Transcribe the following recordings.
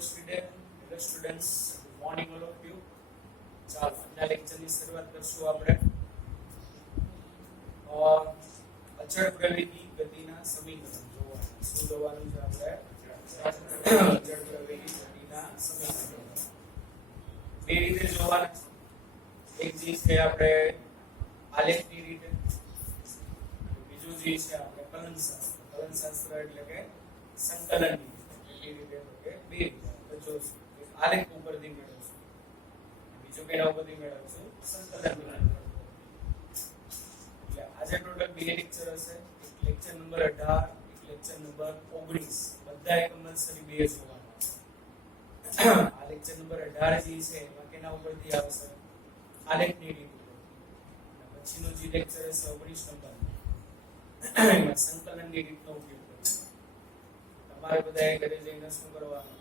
Hello students, good morning all of you. ચાલો આજના લેક્ચરની શરૂઆત કરશું આપણે અચળ પ્રવેગી ગતિના સમીકરણ જોવાના. શું જોવાનું છે આપણે? અચળ પ્રવેગી ગતિના સમીકરણ બે રીતે જોવાના છે. એક જે છે આપણે આલેખની રીતે, બીજું જે છે આપણે કલનશાસ્ત્ર એટલે કે સંકલનની રીતે. કે બે રીતે આલેખ ઉપરથી મેળવશું, બીજું કેના ઉપરથી મેળવશું? સંકલન. એટલે આજે ટોટલ બે લેક્ચર હશે. એક લેક્ચર નંબર 18, એક લેક્ચર નંબર 19. બધા કમ્પલસરી બે જોવાના છે. આ લેક્ચર નંબર 18 જે છે એમાં કેના ઉપરથી આવશે? આલેખની રીત. પછીનો જે લેક્ચર હશે 19 નંબર એમાં સંકલનની રીતનો ઉપયોગ કરીશું. તમારે બધાએ ઘરે જઈને શું કરવાનું?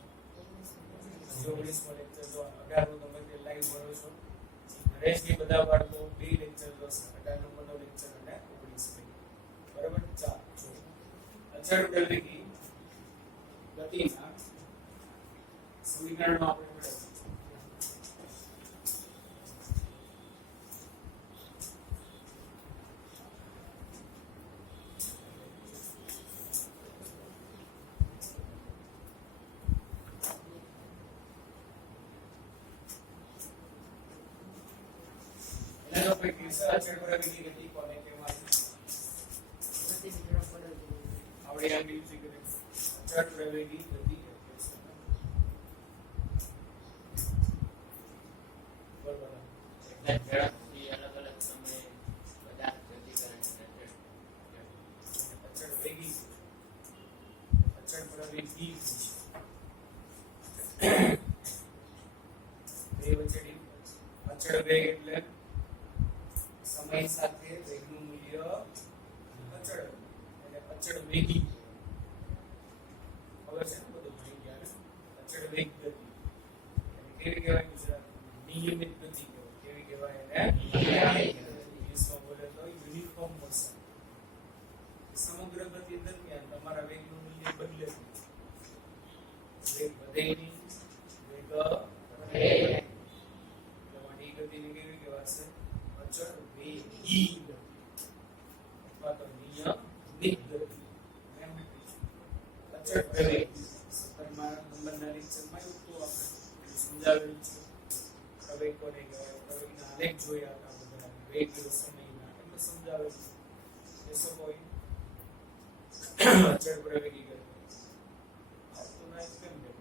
19મો લેક્ચર જોવાનો. 18 તમે તે લાઈવ ભરો છો. ઘરે જે બધા બાળકો બે લેક્ચર જોશે, 18 નંબરનો લેક્ચર અને 19. બરાબર? ચાલો અચળ પ્રવેગી ગતિના સમીકરણો આપણે મેળવીશું. અચળ પ્રવેગી ગતિ કોને કહેવાય? આપણે આ મ્યુઝિક અચળ પ્રવેગી ગતિ બરાબર. ઝડપથી અલગ અલગ સમયે પદાર્થ ગતિ કરે છે. અચળ વેગી, અચળ પ્રવેગી બે વચ્ચેની અચળ વેગ એટલે સમય સાથે વેગનું મૂલ્ય અચળ, એટલે અચળ વેગી. ખબર છે ને? બધું ભણી ગયા ને? અચળ વેગ ગતિ એટલે કેવી કહેવાય? ગુજરાત નિયમિત ગતિ કહેવાય. કેવી કહેવાય એને? નિયમિત ગતિ. ઇંગ્લિશમાં બોલે તો યુનિફોર્મ મોશન. સમગ્ર ગતિ દરમિયાન તમારા વેગનું મૂલ્ય બદલે છે. વેગ વધે નહીં, વેગ ઘટે. તમારી ગતિને કેવી કહેવાશે? અચળ વેગી ગતિ અથવા તો નિયમિત ગતિ. અચળ પ્રવેગ 17મા નંબરના લેક્ચરમાં એવું તો આપણે સમજાવેલું છે. પ્રવેગ કોને કહેવાય? પ્રવેગના આલેખ જોયા હતા બધા. વેગ સમયના એટલે સમજાવેલું છે. એસો કોઈ અચળ પ્રવેગી ગતિ આવતું ના કેમ કે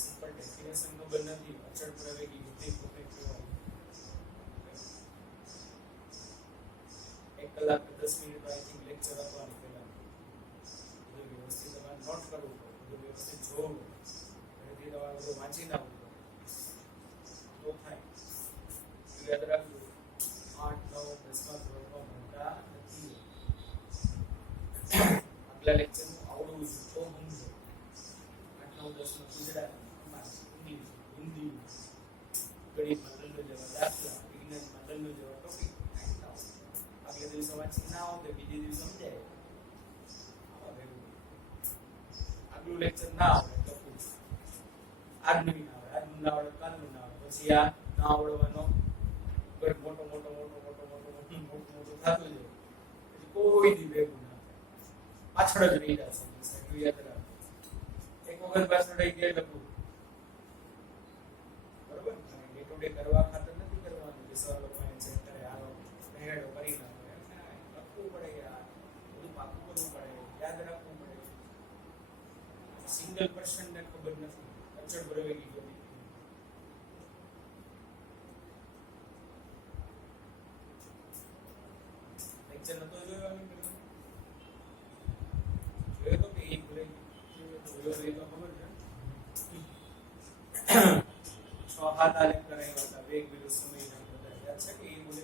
સિમ્પલ ડેફિનેશન ખબર નથી. અચળ પ્રવેગી ગતિ કોને કહેવાય? 1 કલાક 10 મિનિટ આઈ થિંક લેક્ચર આપવાનું. પહેલા બધું વ્યવસ્થિત તમારે નોટ કરવું પડે, બધું વ્યવસ્થિત જોવું પડે, એથી તમારે બધું વાંચી નાખવું પડે તો થાય. યાદ રાખજો 8, 9, 10મા ધોરણમાં ભણતા નથી. આગલા લેક્ચરનું આવડવું છે તો સમજો. 8, 9, 10માં ગુજરાતી, હિન્દી, ગણિતમાં દંડો જેવા દાખલા, વિજ્ઞાનમાં દંડો જેવા ટોપિક. આગલે દિવસે વાંચી ના આવડે, બીજે દિવસે સમજાય. આગલું લેક્ચર ના આવડે તો આજનું ના આવડે, આજનું ના આવડે, કાલનું ના આવડે, પછી આ ના આવડવાનો મોટો મોટો થતું જાય. પછી કોઈ દી ભેગું ના થાય, પાછળ જ રહી જશે. યાદ રાખો, એક વખત પાછળ રહી ગયા લખવું. બરોબર? ડે ટુ ડે કરવા ખાતર નથી કરવાનું કે સર લોકો છે ત્યારે આવો પહેરેડો કરી નાખો. લખવું પડે, યાર બધું પાકું કરવું પડે, યાદ રાખવું પડે. સિંગલ પર્સન ને ખબર નથી અચળ પ્રવેગી ગતિ. લેક્ચર નતો જોયો આવી પેલો? જોયો તો કે એક ભૂલે જોયો તો ખબર છે. 6 હાથ આલેખ કરાવ્યા હતા. વેગ વિરુદ્ધ સમયના બધા યાદ છે કે એ બોલે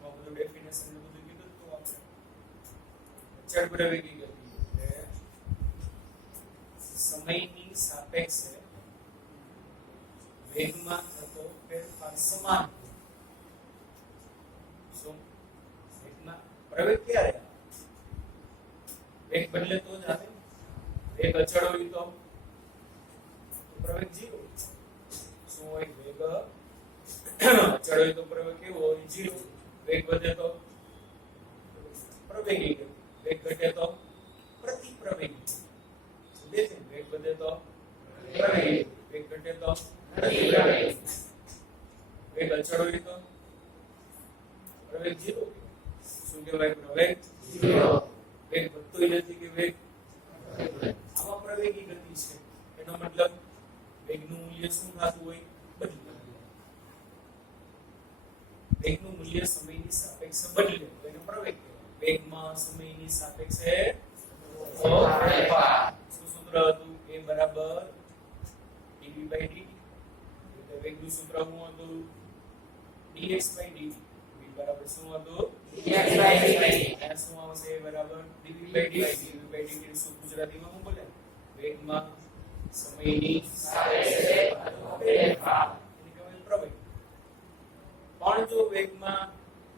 બધું ડેફિનેશન ને બધું કીધું તો આપણે. અચળ પ્રવેગી ગતિ એટલે સમયની સાપેક્ષે વેગમાં થતો ફેરફાર સમાન. શું વેગમાં પ્રવેગ ક્યારે આવે? વેગ બદલે તો જ આવે. વેગ અચળ હોય તો પ્રવેગ 0 શું હોય વેગ અચળ હોય તો પ્રવેગ કેવો હોય 0 વેગ વધે તો પ્રવેગી ગતિ વેગ ઘટે તો પ્રતિપ્રવેગી સમજે છે વેગ વધે તો પ્રવેગી વેગ ઘટે તો પ્રતિપ્રવેગી વેગ અચળ હોય તો પ્રવેગ 0 શું કહેવાય પ્રવેગ 0 વેગ વધતો નથી કે વેગ આમાં પ્રવેગી ગતિ છે એનો મતલબ વેગનું મૂલ્ય શું થતું હોય બદલે વેગનું મૂલ્ય સમયની સાપેક્ષે બદલે તો એને પ્રવેગ કહેવાય વેગમાં સમયની સાપેક્ષે ફેરફાર શું સૂત્ર હતું a બરાબર dv/dt એટલે વેગનું સૂત્ર શું હતું dx/dt v બરાબર શું હતું dx/dt આ શું આવશે a બરાબર dv/dt dv/dt શું ગુજરાતીમાં શું બોલે વેગમાં સમયની સાપેક્ષે ફેરફાર એને કહેવાય પ્રવેગ પણ જો વેગમાં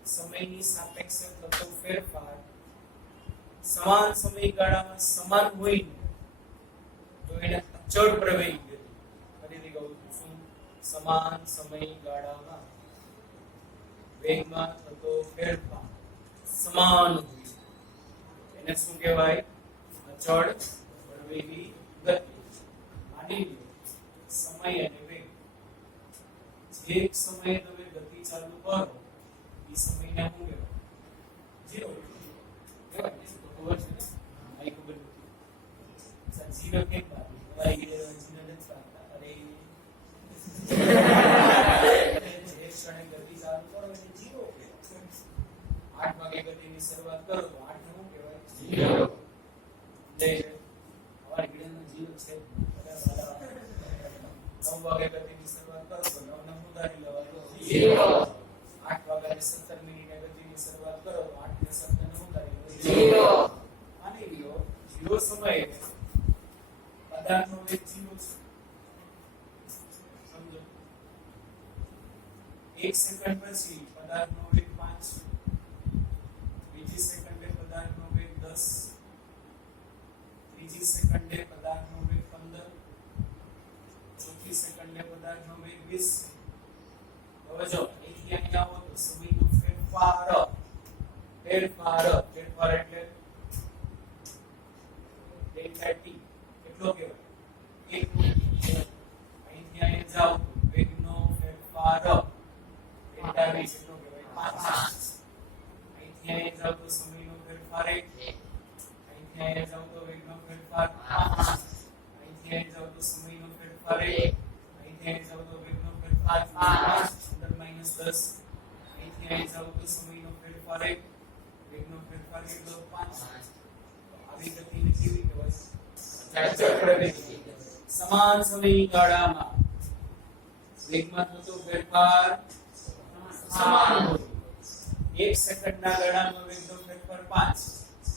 સમયની સાપેક્ષે થતો ફેરફાર સમાન સમયગાળામાં સમાન હોય તો એને અચળ પ્રવેગી ગતિ ફરીથી કહું છું શું સમાન સમયગાળામાં વેગમાં થતો ફેરફાર સમાન હોય એને શું કહેવાય અચળ પ્રવેગી ગતિ માની લો સમય અને વેગ જે એક સમયે તમે ગતિ ચાલુ કરો એ સમયને શું કહેવાય 0 કહેવાય ને તો ખબર છે ને આઈ ખબર નથી 0 કેમ બાકી ભાઈ 0 નથી પાડતા અરે જે ક્ષણે ગતિ ચાલુ કરો એને 0 કહેવાય 8 વાગે ગતિની શરૂઆત કરો તો 8 ને શું કહેવાય 0 જે અમારી ગણના 0 છે 9 વાગે ગતિની શરૂઆત કરો તો 9 ને ઉધારી લેવાનો 0 8 વાગે 17 મિનિટે ગતિની શરૂઆત કરો તો 8 ને 17 ને ઉધારી લેવાનો 0 માની લ્યો 0 સમયે પદાર્થનો વેગ 0 છે સમજો 1 સેકન્ડ પછી પદાર્થનો વેગ 5 બીજી સેકન્ડે પદાર્થનો વેગ 10 ત્રીજી સેકન્ડે પદાર્થનો વેગ 15 ચોથી સેકન્ડે પદાર્થનો વેગ 20 હવે જો અહીંથી અહીં આવો તો સમયનો ફેરફાર એટલે ડેલ્ટા ટી કેટલો કહેવાય 1 અહીંથી અહીં જાઓ તો વેગનો ફેરફાર ડેલ્ટા v કેટલો કહેવાય 5 અહીંથી અહીં જાઓ તો સમયનો ફેરફાર 1 અહીંથી અહીં જાઓ તો વેગનો ફેરફાર 5 અહીંથી અહીં જાઓ તો સમયનો ફેરફાર 1 અહીંથી અહીં જાઓ તો વેગનો ફેરફાર 5 10 અહીંથી અહીં જાઓ તો સમયનો ફેરફાર 1 વેગનો ફેરફાર કેટલો 5 આવી ગતિને કેવી કહેવાય અચળ પ્રવેગી સમાન સમયગાળામાં વેગમાં થતો ફેરફાર સમાન હોય 1 સેકન્ડના ગાળામાં વેગનો ફેરફાર 5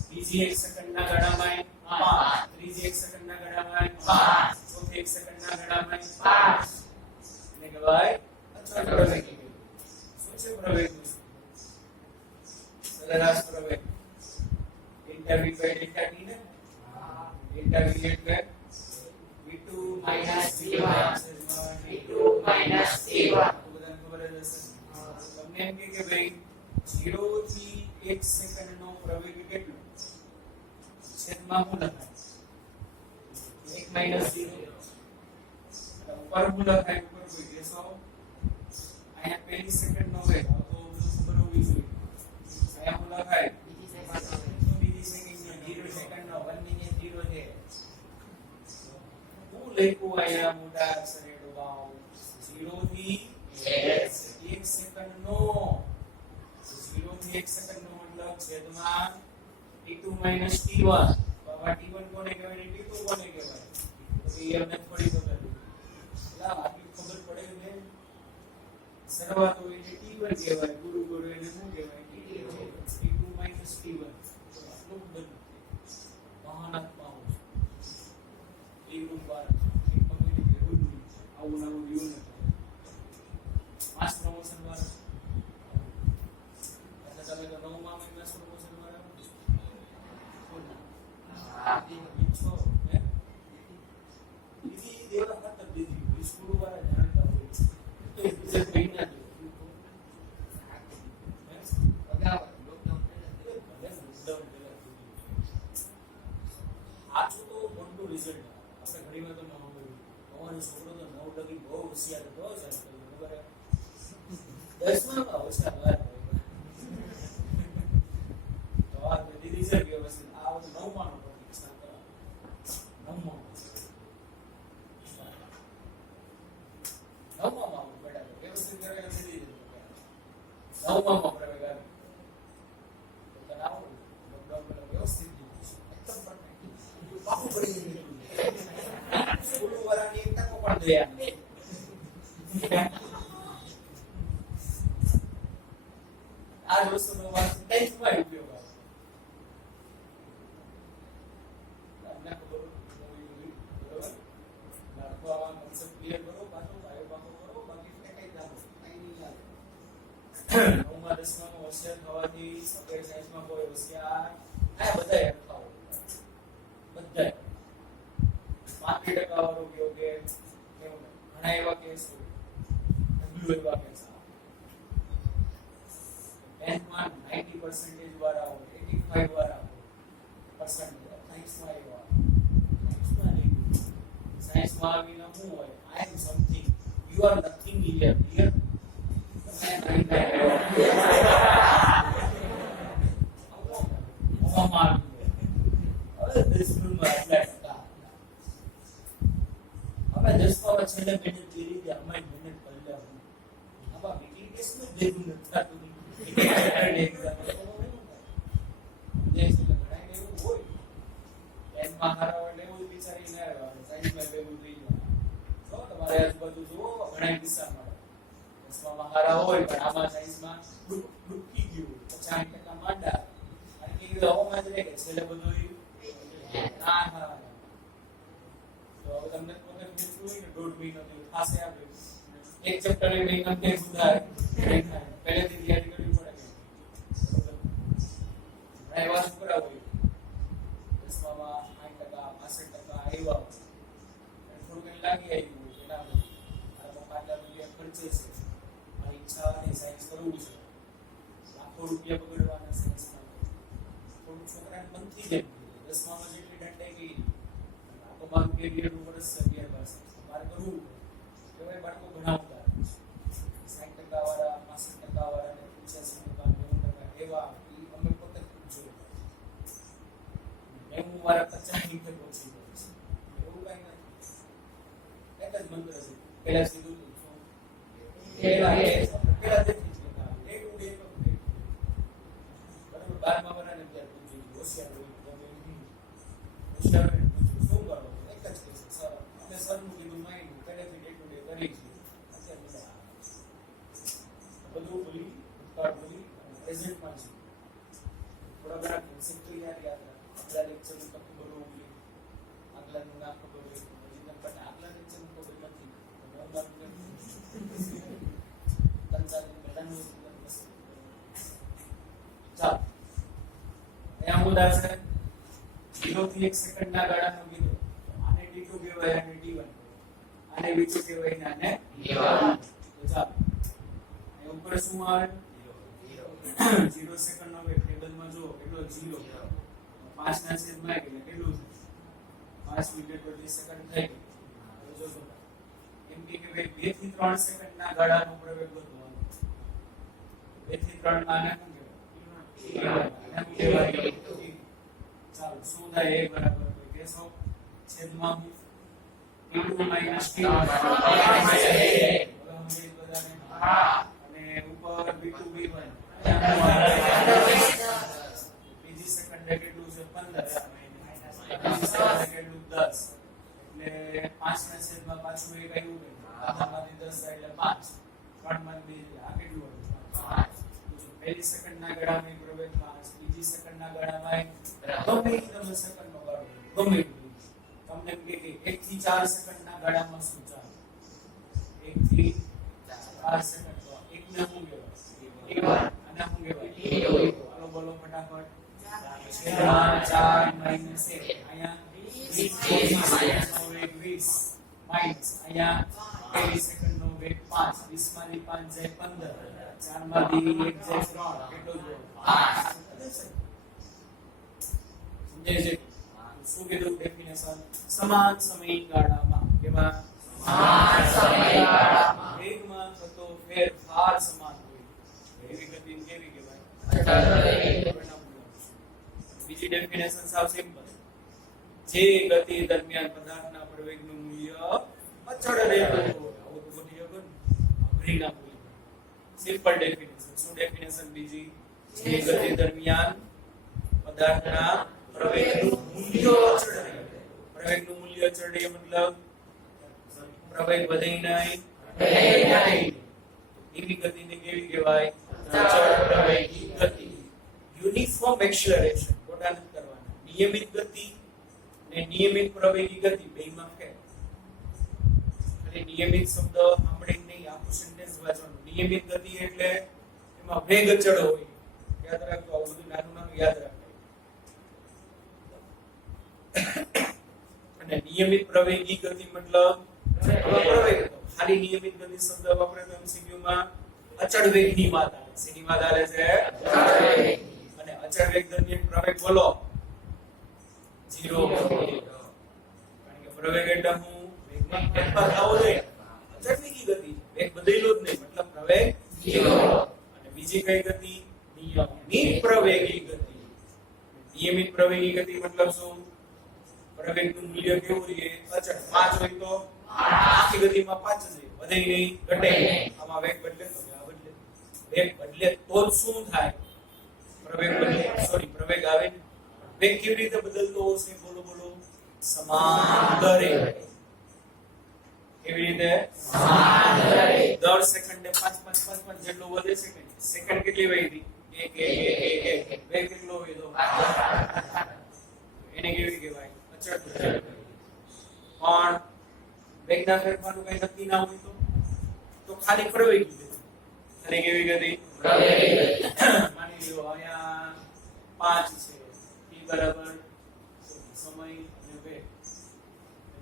બીજી 1 સેકન્ડના ગાળામાં 5 ત્રીજી 1 સેકન્ડના ગાળામાં 5 ચોથી 1 સેકન્ડના ગાળામાં 5 એને કહેવાય અચળ પ્રવેગી શું છે પ્રવેગનું સરેરાશ પ્રવેગ delta v by delta t ને ડેલ્ટા v એટલે v2 v1 v2 v1 બધાને ખબર જ હશે તમને એમ કે ભાઈ 0 થી 1 સેકન્ડનો પ્રવેગ કેટલો છેદમાં શું લખાય 1 0 ઉપર શું લખાય ઉપર કોઈ કેસો અહીંયા પહેલી સેકન્ડનો વેગ તો ખબર હોવી જોઈએ અહીંયા શું લખાય બીજી સેકન્ડનો 0 સેકન્ડનો 1 ની 0 છે હું લખું અહીંયા મોટા અક્ષરે ડોબાઓ 0 થી 1 સેકન્ડનો 0 થી 1 સેકન્ડનો મતલબ છેદમાં t2 t1 બાબા t1 કોને કહેવાય ને t2 કોને કહેવાય તો એ અમને પડી તો કરી લા આટલી ખબર પડે ને શરૂઆત હોય એટલે t1 કહેવાય ગુરુ ગુરુ એને શું કહેવાય t2 t1 તો આટલું બધું મહાનાથ પાઉં એ રૂપ બાર એક પગલી ભેગું જ નહીં આવું નાનું વ્યૂ ન માસ પ્રમોશન વાળા એટલે તમે તો 9 માં માસ પ્રમોશન વાળા છો હે બીજી દેવા ખાતર દીધી રિઝલ્ટ આપણે ઘણીવાર તો ન હોય અમારો છોકરો તો 9 ટકી બહુ હોશિયાર હતો સાહેબ બરાબર 10માં હોશિયાર હોય તો આ બધી રિઝલ્ટ વ્યવસ્થિત આ 9માં નો પરીક્ષા કરો 9માં બેટા વ્યવસ્થિત કરે સીધી 9માં પ્રવેગ કરાવો લોકડાઉન વ્યવસ્થિત એકદમ પરફેક્ટ બાપુ પડી ગયું સ્કૂલ વાળાની એક તકો પણ દે આ વસ્તુનો વાત ટેન્થમાં ઉપયોગ આવે તમને ખબર બરોબર લાડવા કોન્સેપ્ટ ક્લિયર કરો પાછો બાયો પાકો કરો બાકી કઈ લાગો કઈ નહીં લાગે 9માં 10માં હોશિયાર થવાથી સબ્જેક્ટ સાયન્સમાં કોઈ હોશિયાર આ બધા ખાઓ બધા 5% વાળો કયો કે કેવું ઘણા એવા કેસ હોય એવા કેસ 10માં 90% વાળા હોય 85 વાળા પર્સન્ટ સાયન્સમાં એવા સાયન્સમાં આવીને શું હોય I am something you are nothing here clear છેલ્લે મહેનત કરી દે અમારી મહેનત કરી લે આમાં બીજી ટેસ્ટ નું ભેગું નથી થતું એમાં હારા એટલે એવું બિચારી ના રહેવાનું સાયન્સમાં ભેગું થઈ જવાનું જો તમારે આજુબાજુ જુઓ ઘણા કિસ્સા મળે દસમામાં હારા હોય પણ આમાં સાયન્સમાં ડૂબકી ગયું 50% માંડા અને કે હવામાં જ રહે કે છેલ્લે બધું ના હા તો હવે તમને પોતે પૂછવું હોય ને 1.5 મહિનો થયો ખાસે આવ્યું એક ચેપ્ટર એ મહિના કે સુધાર પહેલેથી તૈયારી કરવી પડે ઘણા એવા છોકરા હોય દસમામાં 60% 65% આવ્યા થોડુંક એને લાગી આવ્યું હોય કે ના આટલા રૂપિયા ખર્ચે છે મારી ઈચ્છા અને સાયન્સ કરવું છે લાખો રૂપિયા બગડવાના સાયન્સમાં થોડું છોકરાને મનથી જ દસમામાં જેટલી દંડાઈ ગઈ આ તો મારું કેરિયર નું વર્ષ છે 11 વર્ષ મારે કરવું એવા બાળકો ઘણા ઉતાર 60% વાળા 65% વાળા ને 85% 90% એવા અમે પોતે જોયું હું મારા 50 નીચે પહોંચી ગયો છું એવું કઈ નથી એક જ મંત્ર છે પહેલા સીધું પેલા તેથી જ લખા એક ઉડે બરાબર 12માં બનાને ત્યાં પૂછ્યું હોશિયાર હોય હોશિયાર હોય શું કરો એક જ કેસ સર અમે સરનું કીધું માઇન્ડ પહેલેથી ડે ટુ ડે કરી છે અત્યારે બધું ભૂલી ભૂતકાળ ભૂલી પ્રેઝન્ટમાં છે થોડા ઘણા કોન્સેપ્ટ તો યાદ આગલા લેક્ચરનું તો ખબર હોવી આગલાનું ના ખબર હોય હજી તમને પણ આગલા લેક્ચરનું ખબર નથી ચાલો અહીંયા ઉદાહરણ 0 થી 1 સેકન્ડના ગાળાનો કીધો આને t2 કહેવાય આને t1 આને v2 કહેવાય ને આને v1 તો ચાલો અહીંયા ઉપર શું આવે 0 સેકન્ડનો વેગ ટેબલમાં જો કેટલો 0 5 ના છેદમાં એટલે કેટલું 5 મિનિટ પ્રતિ સેકન્ડ થઈ ગયું જો એમ કે 2 થી 3 સેકન્ડના ગાળાનો પ્રવેગ વધવાનો 2 થી 3 માં આને શું કહેવાય ચાલો શું થાય a બરાબર કોઈ કેસો છેદમાં t2 - t1 અને ઉપર b2 b1 બીજી સેકન્ડે કેટલું છે 15 બીજી સેકન્ડે કેટલું 10 એટલે 5 ના છેદમાં પાછું એક આવ્યું કે આમાંથી 10 એટલે 5 3 માંથી 2 આ કેટલું હોય 5 પહેલી સેકન્ડના ગાળામાં પ્રવેગમાં બીજી સેકન્ડના ગાળામાં ગમે તમે સેકન્ડનો ગાળો ગમે તમને એમ કે 1 થી 4 સેકન્ડના ગાળામાં શું ચાલે 1 થી 4 સેકન્ડ તો એકને શું કહેવાય અને શું કહેવાય હાલો બોલો ફટાફટ 4 - 1 અહીંયા 20 માઈનસ અહીંયા પહેલી સેકન્ડનો વેગ 5 20 માંથી 5 જાય 15 4 માંથી 1 જાય 3 કેટલો જો 5 સમજે છે શું કીધું ડેફિનેશન? સમાન સમયગાળામાં. કેમાં? સમાન સમયગાળામાં વેગમાં થતો ફેરફાર સમાન હોય એવી ગતિને કેવી કહેવાય? અચળ વેગ. બીજી ડેફિનેશન સાવ સિમ્પલ. જે ગતિ દરમિયાન પદાર્થના પ્રવેગનું મૂલ્ય અચળ રહેતું હોય. આવું તો બધી અગર અઘરીના મૂલ્ય. Simple definition. શું ડેફિનેશન બીજી? જે ગતિ દરમિયાન પદાર્થના પ્રવેગનું મૂલ્ય અચળ રહે. પ્રવેગનું મૂલ્ય અચળ રહે મતલબ પ્રવેગ વધે નહીં, ઘટે નહીં. એવી ગતિને કેવી કહેવાય? અચળ પ્રવેગી ગતિ. Uniform acceleration. ખોટા નથી કરવાના. નિયમિત ગતિ ને નિયમિત પ્રવેગી ગતિ બેયમાં ફેર. ખાલી નિયમિત શબ્દ સાંભળીને નહીં, આખું સેન્ટેન્સ વાંચવાનું. નિયમિત ગતિ એટલે એમાં વેગ અચળ હોય. યાદ રાખજો, આવું બધું નાનું નાનું યાદ રાખજો. અને નિયમિત પ્રવેગી ગતિ મતલબ પ્રવેગ. ખાલી નિયમિત ગતિ શબ્દ વાપરે તો MCQ માં અચળ વેગની વાત આવે. શેની વાત આવે છે? અચળ વેગ. અને અચળ વેગ દરમિયાન પ્રવેગ બોલો 0. કારણ કે પ્રવેગ એટલે હું વેગમાં ફેરફાર થવો જોઈએ. અચળ વેગી ગતિ. વેગ બદલેલો જ નહીં મતલબ પ્રવેગ 0. અને બીજી કઈ ગતિ? નિયમિત પ્રવેગી ગતિ. નિયમિત પ્રવેગી ગતિ મતલબ શું? પ્રવેગનું મૂલ્ય કેવું રહે? અચળ. 5 હોય તો આખી ગતિમાં 5 જ રહે. વધે નહીં, ઘટે નહીં. આમાં વેગ બદલે તો આ બદલે. વેગ બદલે તો જ શું થાય? પ્રવેગ બદલે. પ્રવેગ આવે ને. વેગ કેવી રીતે બદલતો હશે? બોલો બોલો. સમાંતરે. કેવી રીતે? સમાંતરે. દર સેકન્ડે 5 જેટલો વધે છે કે સેકન્ડ કેટલી વહી? 1 વેગ કેટલો વધ્યો? એને કેવી કહેવાય? અચળ પ્રવેગ. પણ વેગના ફેરફારનું કઈ નક્કી ના હોય તો ખાલી પ્રવેગી ગતિ. અને કેવી ગતિ? પ્રવેગી ગતિ. માની લો અહીંયા 5 છે. t બરાબર સમય અને વેગ.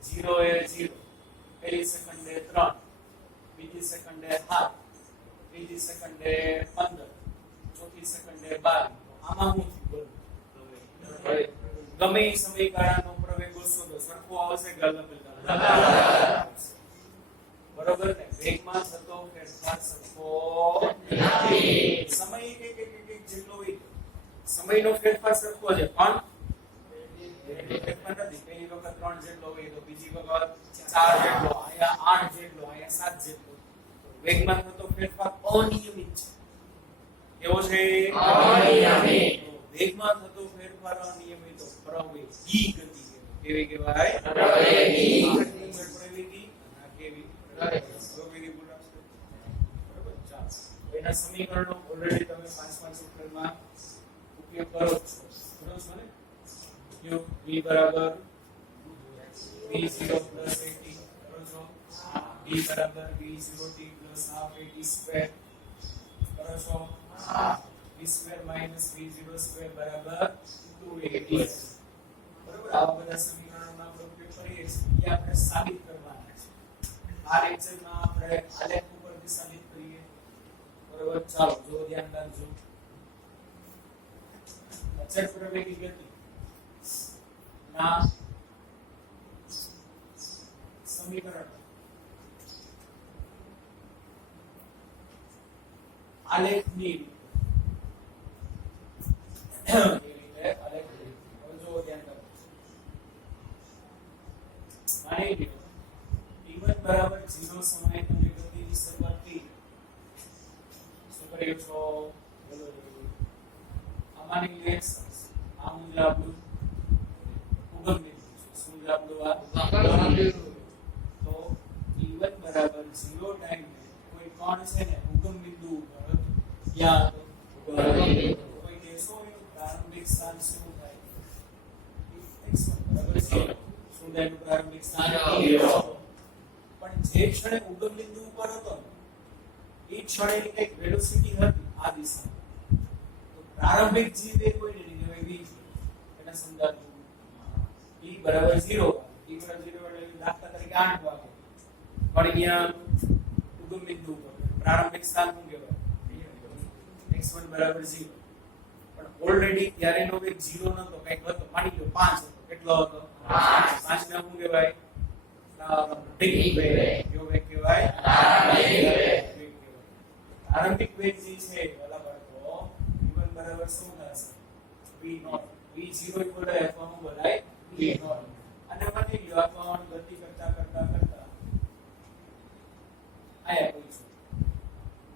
0 એ 0. પહેલી સેકન્ડે 3, બીજી સેકન્ડે 7, ત્રીજી સેકન્ડે 15, ચોથી સેકન્ડે 12. આમાં હું બોલું ગમે એ સમયગાળાનો પ્રવેગ શોધો સરખો આવશે કે અલગ અલગ? બરોબર ને? વેગમાં થતો ફેરફાર સરખો નથી. સમય એક જેટલો હોય સમયનો ફેરફાર સરખો છે પણ ફેરફાર નથી. પહેલી વખત 3 જેટલો હોય તો બીજી વખત 4 જેટલો, અહીંયા 8 જેટલો, અહીંયા 7 જેટલો. વેગમાં થતો ફેરફાર અનિયમિત છે. કેવો છે? અનિયમિત. વેગમાં થતો ફેરફાર અનિયમિત પ્રવેગી ગતિ કેવી કહેવાય? પ્રવેગી. પ્રવેગી અને આ કેવી? પ્રવેગી બોલાશે. બરાબર. ચાલો. એના સમીકરણો ઓલરેડી તમે 5 સૂત્રમાં ઉપયોગ કરો છો. બરાબર ને? q v બરાબર v0 + at કરો છો. d બરાબર v0t + half at સ્ક્વેર કરો છો. v2 - v02 બરાબર 2at. બરાબર. આવા બધા સમીકરણોનો આપણે ઉપયોગ કરીએ છીએ. એ આપણે સાબિત કરવાના છે. આ લેક્ચરમાં આપણે આલેખ ઉપરથી સાબિત કરીએ. બરાબર. ચાલો જો ધ્યાન રાખજો. અચળ પ્રવેગી ગતિ ના સમીકરણ આલેખની રીતે આલેખ જો ધ્યાન રાખજો. માની લો t1 બરાબર 0 સમયે તમે ગતિની શરૂઆત કરી. શું કર્યું છો? બોલો બોલો. આમાંની રિએક્શન્સ આ મુજબ આપણું ઉગમ બિંદુ છે. શું મુજબ આપણું આ ઉગમ બિંદુ. તો t1 બરાબર 0 ટાઈમ કોઈ કોણ છે ને ઉગમ બિંદુ ઉપર યા તો ઉગમ બિંદુ. કોઈ કેસો એનું પ્રારંભિક સ્થાન શું થાય? x1 બરાબર 0. શું થાય એનું પ્રારંભિક સ્થાન? 0. પણ જે ક્ષણે ઉગમ બિંદુ ઉપર હતો એ ક્ષણે એની કઈક વેલોસિટી હતી આ દિશામાં. તો પ્રારંભિક જી વેગ કોઈ નહીં કહેવાય v. એને સમજાતું t બરાબર 0. t બરાબર 0 એટલે દાખલા તરીકે 8 વાગે. પણ અહીંયા ઉગમ બિંદુ ઉપર પ્રારંભિક સ્થાન શું કહેવાય? x1 બરાબર 0. પણ ઓલરેડી ત્યારે એનો વેગ 0 નતો, કંઈક હતો. માની લો 5 હતો. કેટલો હતો? 5 ને શું કહેવાય? પ્રારંભિક વેગ. કયો વેગ કહેવાય? પ્રારંભિક વેગ જે છે વાલા બાળકો v1 બરાબર શું થશે? v0. v0 equal to f1 નું બધાય v0. અને માની લો આ કોણ ગતિ કરતા કરતા કરતા આયા પહોંચ્યો.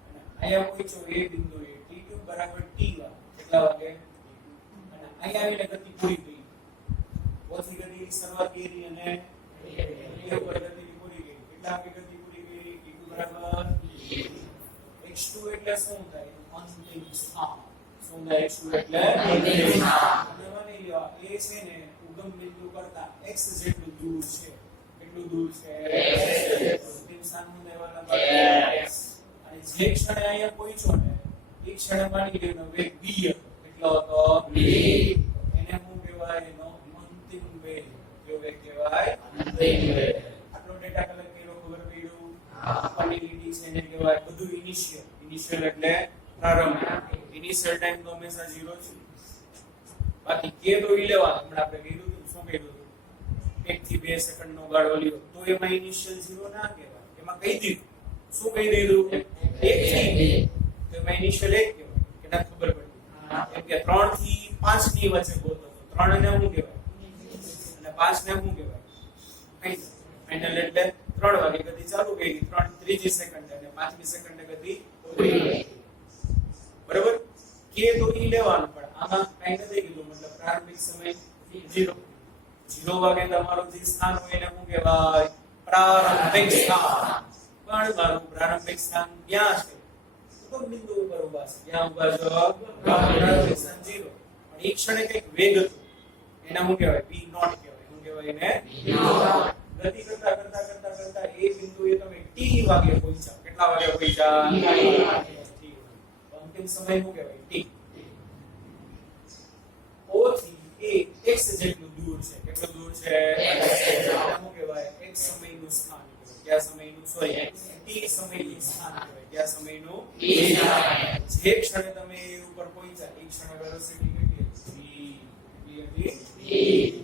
અને આયા પહોંચ્યો એ બિંદુએ t2 બરાબર t1 કેટલા વાગે? અને અહીંયા આવીને ગતિ પૂરી થઈ. ઓછી ગતિની શરૂઆત કરી અને એ ઉપર ગતિ પૂરી ગઈ. કેટલા વાગે ગતિ પૂરી ગઈ? t2 બરાબર x2 એટલે શું થાય? અંતિમ સ્થાન. શું થાય x2 એટલે? અંતિમ સ્થાન. અને માની લો એ છે ને ઉગમ બિંદુ કરતા x જેટલું દૂર છે. કેટલું દૂર છે? અંતિમ સ્થાનનું લેવાના x. અને જે ક્ષણે અહીંયા પહોંચ્યો ને એ ક્ષણે માની લો વેગ v હતો. કેટલો હતો? v. એને શું કહેવાય? એનો અંતિમ વેગ. કયો વેગ કહેવાય? અંતિમ વેગ. આટલો ડેટા કલેક્ટ કર્યો, ખબર પડ્યું? ક્વોન્ટિટી છે એને કહેવાય બધું ઇનિશિયલ. ઇનિશિયલ એટલે પ્રારંભ. ઇનિશિયલ ટાઈમ તો હંમેશા 0 છે. બાકી કે તો ઈ લેવાનું. હમણાં આપણે કીધું હતું શું કીધું હતું? 1 થી 2 સેકન્ડ નો ગાળો લ્યો તો એમાં ઇનિશિયલ 0 ના કહેવાય. એમાં કહી દીધું. શું કહી દીધું? 1 થી 2. તો એમાં ઇનિશિયલ 1 કહેવાય. કેના ખબર પડી? એમ કે 3 થી 5 ની વચ્ચે ગોતો તો 3 ને શું કહેવાય? અને 5 ને શું કહેવાય? ફાઇનલ એટલે 3 વાગે ગતિ ચાલુ કરી. 3 સેકન્ડ અને 5મી સેકન્ડે ગતિ પૂરી થઈ. બરાબર? કે તો ઈ લેવાનું. પણ આમાં કઈ નથી કીધું. મતલબ પ્રારંભિક સમય 0. 0 વાગે તમારું જે સ્થાન હોય એને શું કહેવાય? પ્રારંભિક સ્થાન. પણ મારું પ્રારંભિક સ્થાન ક્યાં છે? ઉગમ બિંદુ ઉપર ઊભા છે. ક્યાં ઊભા છો? પ્રારંભિક સ્થાન 0. પણ એ ક્ષણે કઈક વેગ હતો. એને શું કહેવાય? v0 કહેવાય. શું કહેવાય એને? v0. ગતિ કરતા કરતા કરતા કરતા એ બિંદુએ તમે t વાગે પહોંચ્યા. કેટલા વાગે પહોંચ્યા? t વાગે. અંતિમ સમય શું કહેવાય? t. o થી એ x જેટલું દૂર છે. કેટલું દૂર છે? શું કહેવાય? x સમયનું સ્થાન કહેવાય. કયા સમયનું? સોરી, t સમયનું સ્થાન કહેવાય. કયા સમયનું? t સમય. જે ક્ષણે તમે એ ઉપર પહોંચ્યા એ ક્ષણે વેલોસિટી કેટલી હતી? v.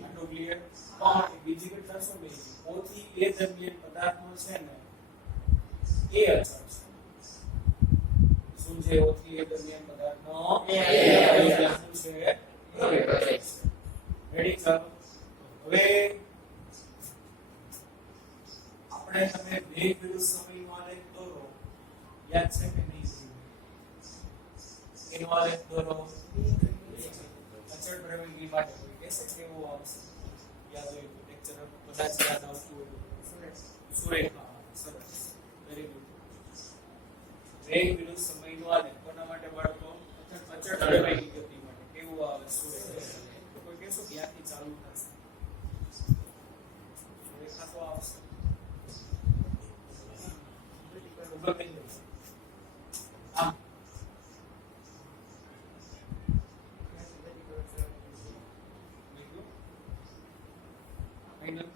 આટલું ક્લિયર? પણ બીજી ઘટના શું થઈ? o થી a દરમિયાન પદાર્થનો છે ને એ અચળ છે. શું છે? o થી a દરમિયાન પદાર્થનો શું છે? રેડી? ચાલો હવે આપણે તમે વેગ વિરુદ્ધ સમયનો આલેખ દોરો. યાદ છે કે નહીં? એનો આલેખ દોરો. અચળ પ્રવેગી માટે કોઈ કહેશે કેવું આવશે? યાદ હોય તો લેક્ચર કદાચ યાદ આવતું હોય તો સુરેખા. સરસ, વેરી ગુડ. વેગ વિરુદ્ધ સમયનો આલેખ કોના માટે બાળકો? અચળ પ્રવેગી ગતિ માટે. કેવું આવે? સુરેખા. કોઈ કહેશો ક્યાંથી ચાલુ થશે? સુરેખા તો આવશે. આમ ફાઇનલ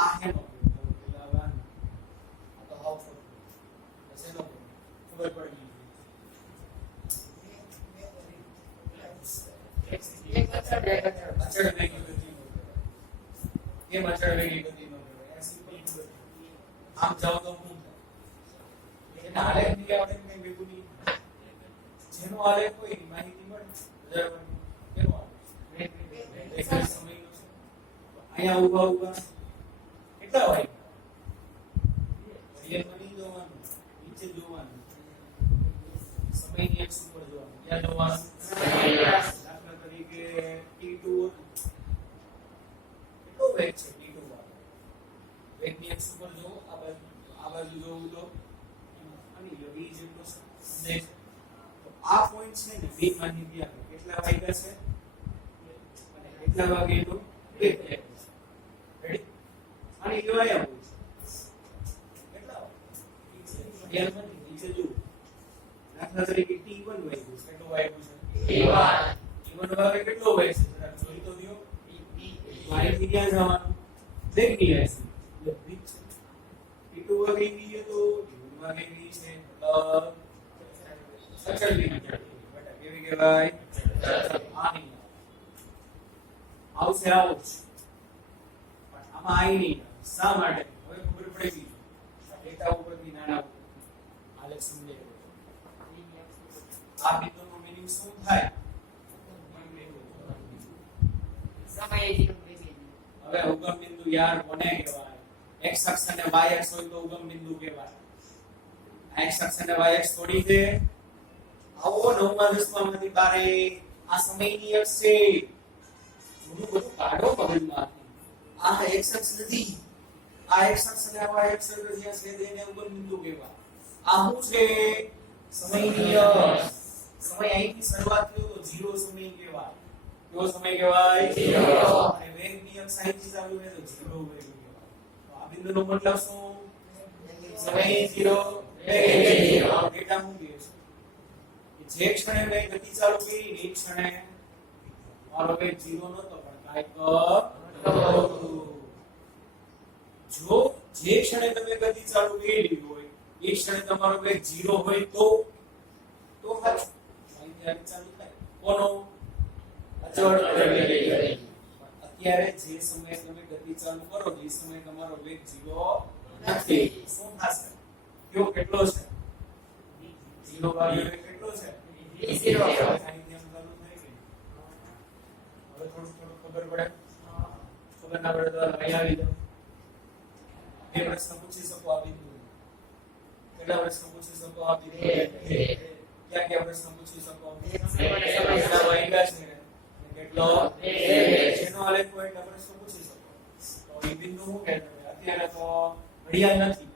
આ હેનો પેલા આ તો હાઉ એનો ખબર પડી અચળ વેગી ગતિ કેમ અચળ વેગી ગતિ નો કહેવાય? આ સિમ્પલ ખબર. આમ જાવ તો શું થાય? એના આલેખ ની આપણે કઈ ભેગું નહીં. જેનો આલેખ હોય એની માહિતી મળે. બજારવાની કેનો આલેખ? સમયનો છે. અહીંયા ઊભા ઊભા કેટલા હોય? ઘડિયાળમાં નહીં જોવાનું, નીચે જોવાનું. સમયની અક્ષ ઉપર જોવાનું. ક્યાં જોવાનું? દાખલા તરીકે t2 કેટલો વેગ છે? t2 વાળો વેગની અક્ષ ઉપર જો. આ બાજુ જોવું તો અને v જેટલો છે. તો આ પોઈન્ટ છે ને v માહિતી આપે. કેટલા વાગ્યા છે અને કેટલા વાગે એનો વેગ છે. રેડી? અને જો આયા હોય કેટલા? ઘડિયાળમાં નીચે જો દાખલા તરીકે t1 વાગ્યું કેટલું વાગ્યું છે T1 t1 વાગે કેટલો વાગે છે જરા જોઈ તો દયો અહીંથી ક્યાં જવાનું બેગની આઈસી એટલે વીક છે t2 વાગે ગઈ તો t1 વાગે ગઈ છે મતલબ સચળ લીટી બેટા કેવી કહેવાય આની આવશે આવું જ પણ આમાં આઈ નહીં શા માટે હવે ખબર પડી ગઈ આ ડેટા ઉપરથી નાના આલેખ સમજાય આ બિંદુનો મીનિંગ શું થાય સમય જીરો હવે ઉગમ બિંદુ યાર કોને કહેવાય x અક્ષ અને y અક્ષ હોય તો ઉગમ બિંદુ કહેવાય x અક્ષ અને y અક્ષ થોડી છે આવો 9મા 10મામાંથી બારે આ સમયની અક્ષ છે જૂનું બધું કાઢો મગજમાંથી આ x અક્ષ નથી આ x અક્ષ અને y અક્ષ જ્યાં છેદે એને ઉગમ બિંદુ કહેવાય આ શું છે સમયની અક્ષ સમય અહીંથી શરૂઆત થયો તો 0 સમય કહેવાય કયો સમય કહેવાય 0 અને વેગની અક્ષ અહીંથી ચાલુ થાય તો 0 વેગ કહેવાય તો આ બિંદુનો મતલબ શું સમય 0 વેગ 0 ડેટા મૂકી છે જે ક્ષણે મેં ગતિ ચાલુ કરી એ ક્ષણે મારો વેગ 0 નતો પણ કાંઈક જો જે ક્ષણે તમે ગતિ ચાલુ કરી હોય એ ક્ષણે તમારો વેગ 0 હોય તો સાચું અહીં ચાલુ થાય કોનો અચળ વેગ અત્યારે જે સમયે તમે ગતિ ચાલુ કરો એ સમયે તમારો વેગ 0 નથી શું થશે કયો કેટલો છે 0 વાળો વેગ કેટલો છે V0 હવે થોડું ખબર પડે ખબર ના પડે તો અહીં આવી જાઓ બે પ્રશ્ન પૂછી શકો આ બિંદુ કેટલા પ્રશ્ન પૂછી શકો આ બિંદુ ક્યાં પ્રશ્ન પૂછી શકો કેટલા વાગ્યા છે કેટલો જેનો આલેખ હોય એટલા પ્રશ્ન પૂછી શકો તો એ બિંદુ શું કહે છે અત્યારે તો ઘડિયાળ નથી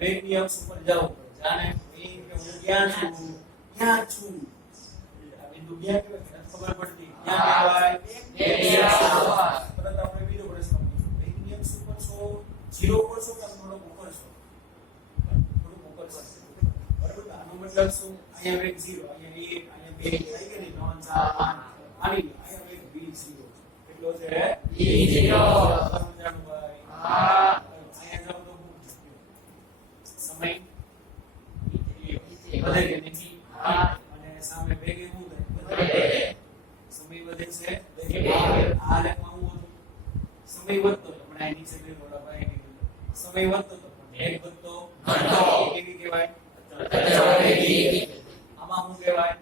વેગની અક્ષ ઉપર જાવ જાણે હું ક્યાં છું આ બિંદુ ક્યાં કહેવાય ખબર પડતી ક્યાં કહેવાય પરંતુ આપણે બીજો પ્રશ્ન પૂછ્યો વેગની અક્ષ ઉપર છો 0 પર છો કે થોડો ઉપર છો થોડું ઉપર છો બરાબર આનો મતલબ શું અહીંયા વેગ 0 અહીંયા 1 અહીંયા 2 થઈ ગઈ ને 3 4 5 આવી અહીંયા વેગ v0 કેટલો છે V0 સમજાણું ભાઈ હા અહીંયા જાવ તો સમય વધે કે નહીં અને સામે વેગે શું થાય સમય વધે છે આ લેખમાં હું હતું સમય વધતો તો પણ આ નીચે બે મોટા ભાઈ સમય વધતો તો પણ વેગ વધતો કેવી કહેવાય આમાં શું કહેવાય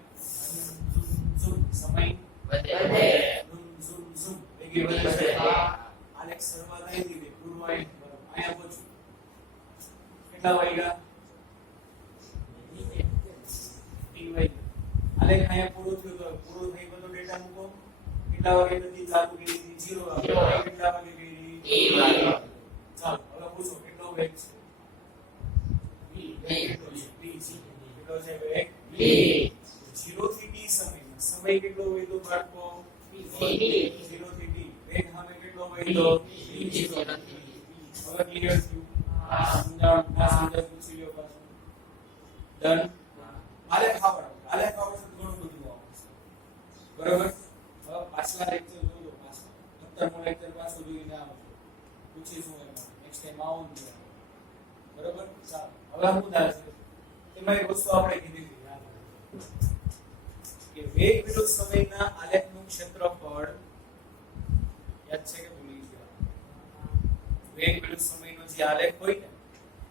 સમય વધે ઝૂમ વેગે વધે છે આલેખ શરૂઆત અહીંથી થઈ પૂર્વ અહીંયા પહોંચ્યું કેટલા વાગ્યા આલેખ અહીંયા પૂરો થયો તો પૂરો થઈ બધો ડેટા મૂકો કેટલા વાગે ગતિ ચાલુ કરી હતી 0 વાગે કેટલા વાગે કરી ચાલો હવે પૂછો કેટલો વેગ છે કેટલો છે વેગ 0 થી t સમય કેટલો હોય તો બાળકો 0 થી t વેગ સામે કેટલો હોય તો હવે ક્લિયર થયું સમજાવ પૂછી લ્યો પાછું ડન આલેખ આવડે ઘણું બધું આવડે બરાબર હવે પાછલા લેક્ચર જોજો પાછલા 17મો લેક્ચર પાછો જોઈને આવજો પૂછીશું એમાં નેક્સ્ટ ટાઈમ આવો ને બરાબર ચાલો હવે શું થાય છે એમાં એક વસ્તુ આપણે કીધી હતી યાદ કે વેગ વિરુદ્ધ સમયના આલેખનું ક્ષેત્રફળ યાદ છે કે ભૂલી ગયા વેગ વિરુદ્ધ સમયનો જે આલેખ હોય ને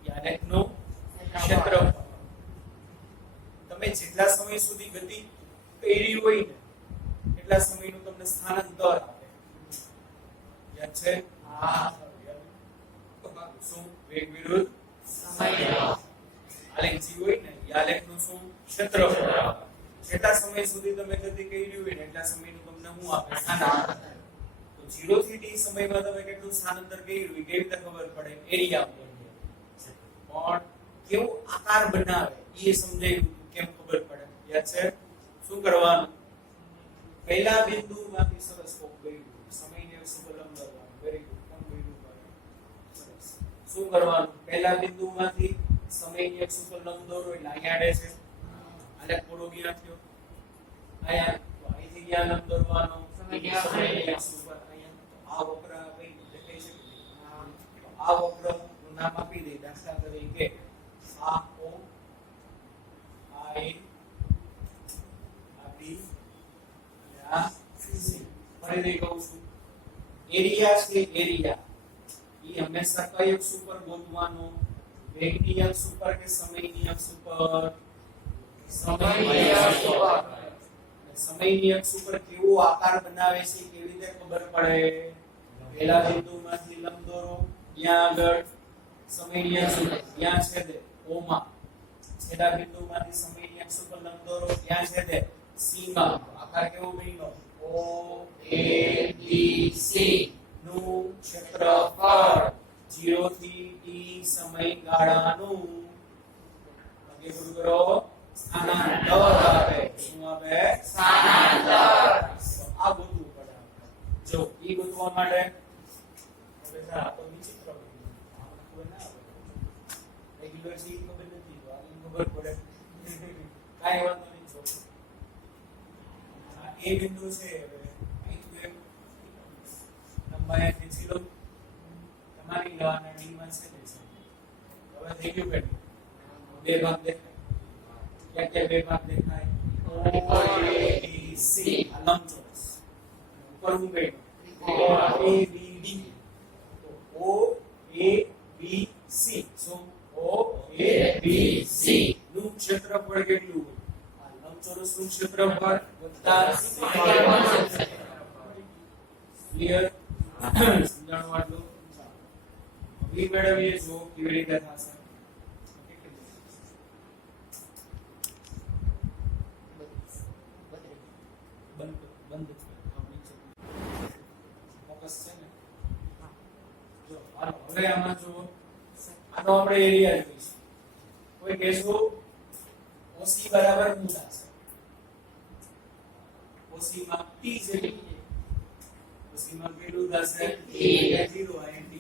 એ આલેખનું ક્ષેત્રફળ તમે જેટલા સમય સુધી ગતિ કરી હોય ને એટલા સમયનું તમને સ્થાનાંતર આપે યાદ છે શું વેગ વિરુદ્ધ સમય આલેખ જે હોય ને એ આલેખનું શું ક્ષેત્રફળ જેટલા સમય સુધી તમે ગતિ કરી હોય ને એટલા સમયનું તમને શું આપે સ્થાનાંતર તો 0 થી t સમયમાં તમે કેટલું સ્થાનાંતર કર્યું કેવી રીતે ખબર પડે એરિયા પણ કેવો આકાર બનાવે એ સમજાયું કેમ ખબર યાદ છે શું કરવાનું પહેલા બિંદુમાંથી સરસ કોક ગયું સમયને અક્ષ ઉપર લંબ દોરવાનું વેરી ગુડ કોણ ગયું સરસ શું કરવાનું પહેલા બિંદુમાંથી સમયની અક્ષ ઉપર લંબ દોરો એટલે અહીંયા આડે છે આલે થોડો ગયા થયો અહીંયા તો અહીંથી ગયા લંબ દોરવાનો સમયની અક્ષ ઉપર અહીંયા આ વક્ર કઈ દેખાય છે તો આ વક્ર નું નામ આપી દે દાખલા તરીકે આ O આ A આ B અને આ C ફરીથી કહું છું એરિયા છે એરિયા ઈ હંમેશા કઈ અક્ષ ઉપર ગોતવાનો વેગની અક્ષ ઉપર કે સમયની અક્ષ ઉપર સમયની અક્ષ ઉપર સમયની અક્ષ ઉપર કેવો આકાર બનાવે છે કેવી રીતે ખબર પડે પહેલા બિંદુમાંથી લંબ દોરો ત્યાં આગળ સમયની અક્ષ ઉપર ત્યાં છેદે O માં છેલ્લા બિંદુમાંથી સમયની અક્ષ ઉપર લંબ દોરો ત્યાં છેદે C માં આકાર કેવો બન્યો O A B C નું ક્ષેત્રફળ 0 થી t સમયગાળાનું આગે પૂરું કરો સ્થાનાંતર આપે શું આપે સ્થાનાંતર આ ગોતવું પડે જો ઈ ગોતવા માટે હવે આ તો વિચિત્ર બન્યું આમાં કોઈ ના આવે રેગ્યુલર સી ખબર નથી તો આ ખબર પડે કાઈ વાંધો નહીં જો આ એ બિંદુ છે હવે અહીં લંબાઈ ખેંચી લો તમારી લેવાના ડી માં છે ને હવે થઈ ગયું બેઠું બે ભાગ દેખાય ક્યાં બે ભાગ દેખાય O A B C લંબચોરસ ઉપર હું ગયો A B D તો O A B C so O A B C નું ક્ષેત્રફળ કેટલું આ લંબચોરસ નું ક્ષેત્રફળ વત્તા ક્લિયર સમજાણું આટલું વી મેળવીએ જો કેવી રીતે થશે બંધ ફોકસ છે ને જો હાલો હવે આમાં જો આનો આપણે એરિયા જોઈશું કોઈ કહેશું OC બરાબર શું થશે OC માં T જેટલી OC માં કેટલું થશે T 0 આ NT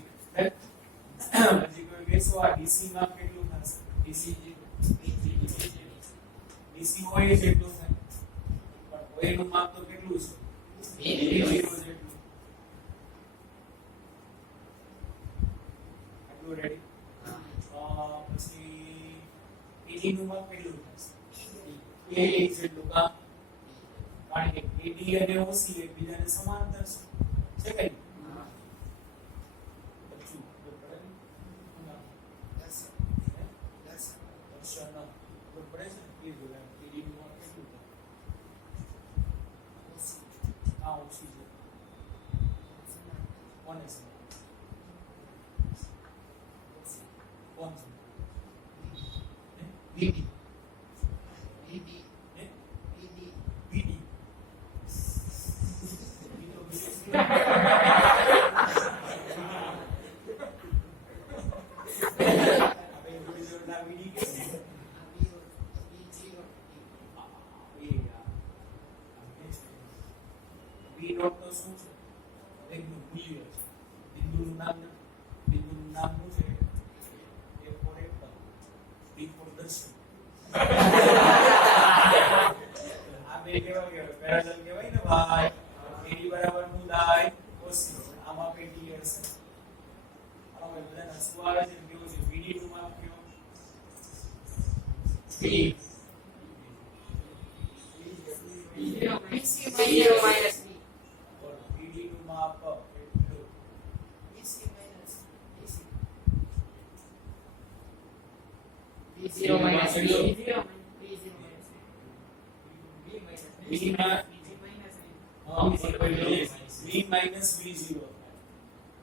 પછી કોઈ કહેશો આ DC માં કેટલું થશે DC હોય જેટલું થાય પણ હોય નું માપ તો કેટલું છે 0 જેટલું આટલું રેડી પછી AD નું માપ કેટલું થશે A જેટલું કામ કારણ કે AD અને OC એકબીજાને સમાંતર છે કે નહીં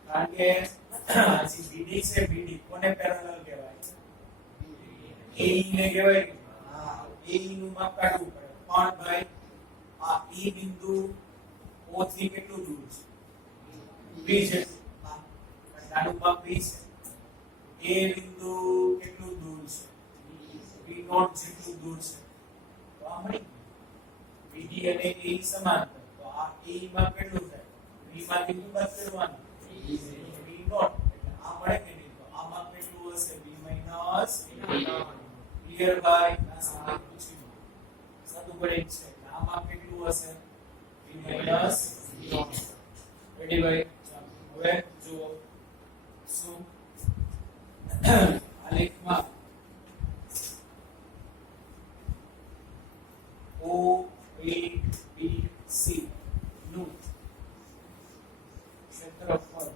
કારણ કે આ જે BD છે BD કોને પેરેલલ કહેવાય AE ને કહેવાય AE નું માપ કાઢવું પડે પણ ભાઈ આ E બિંદુ O થી કેટલું દૂર છે B છે નાનું માપ B છે A બિંદુ કેટલું દૂર છે B નોટ જેટલું દૂર છે તો આ આ મળી BD અને AE સમાંતર તો આ AE માં કેટલું થાય B માંથી શું બાદ કરવાનું B નોટ એટલે આ મળે કે નહીં તો આમાં કેટલું હશે B માઈનસ ક્લિયર બાય આ સામે પૂછી સાદું પડે છે એટલે આમાં કેટલું હશે B માઈનસ રેડી ભાઈ ચાલો હવે જુઓ શું આલેખમાં OABC નું ક્ષેત્રફળ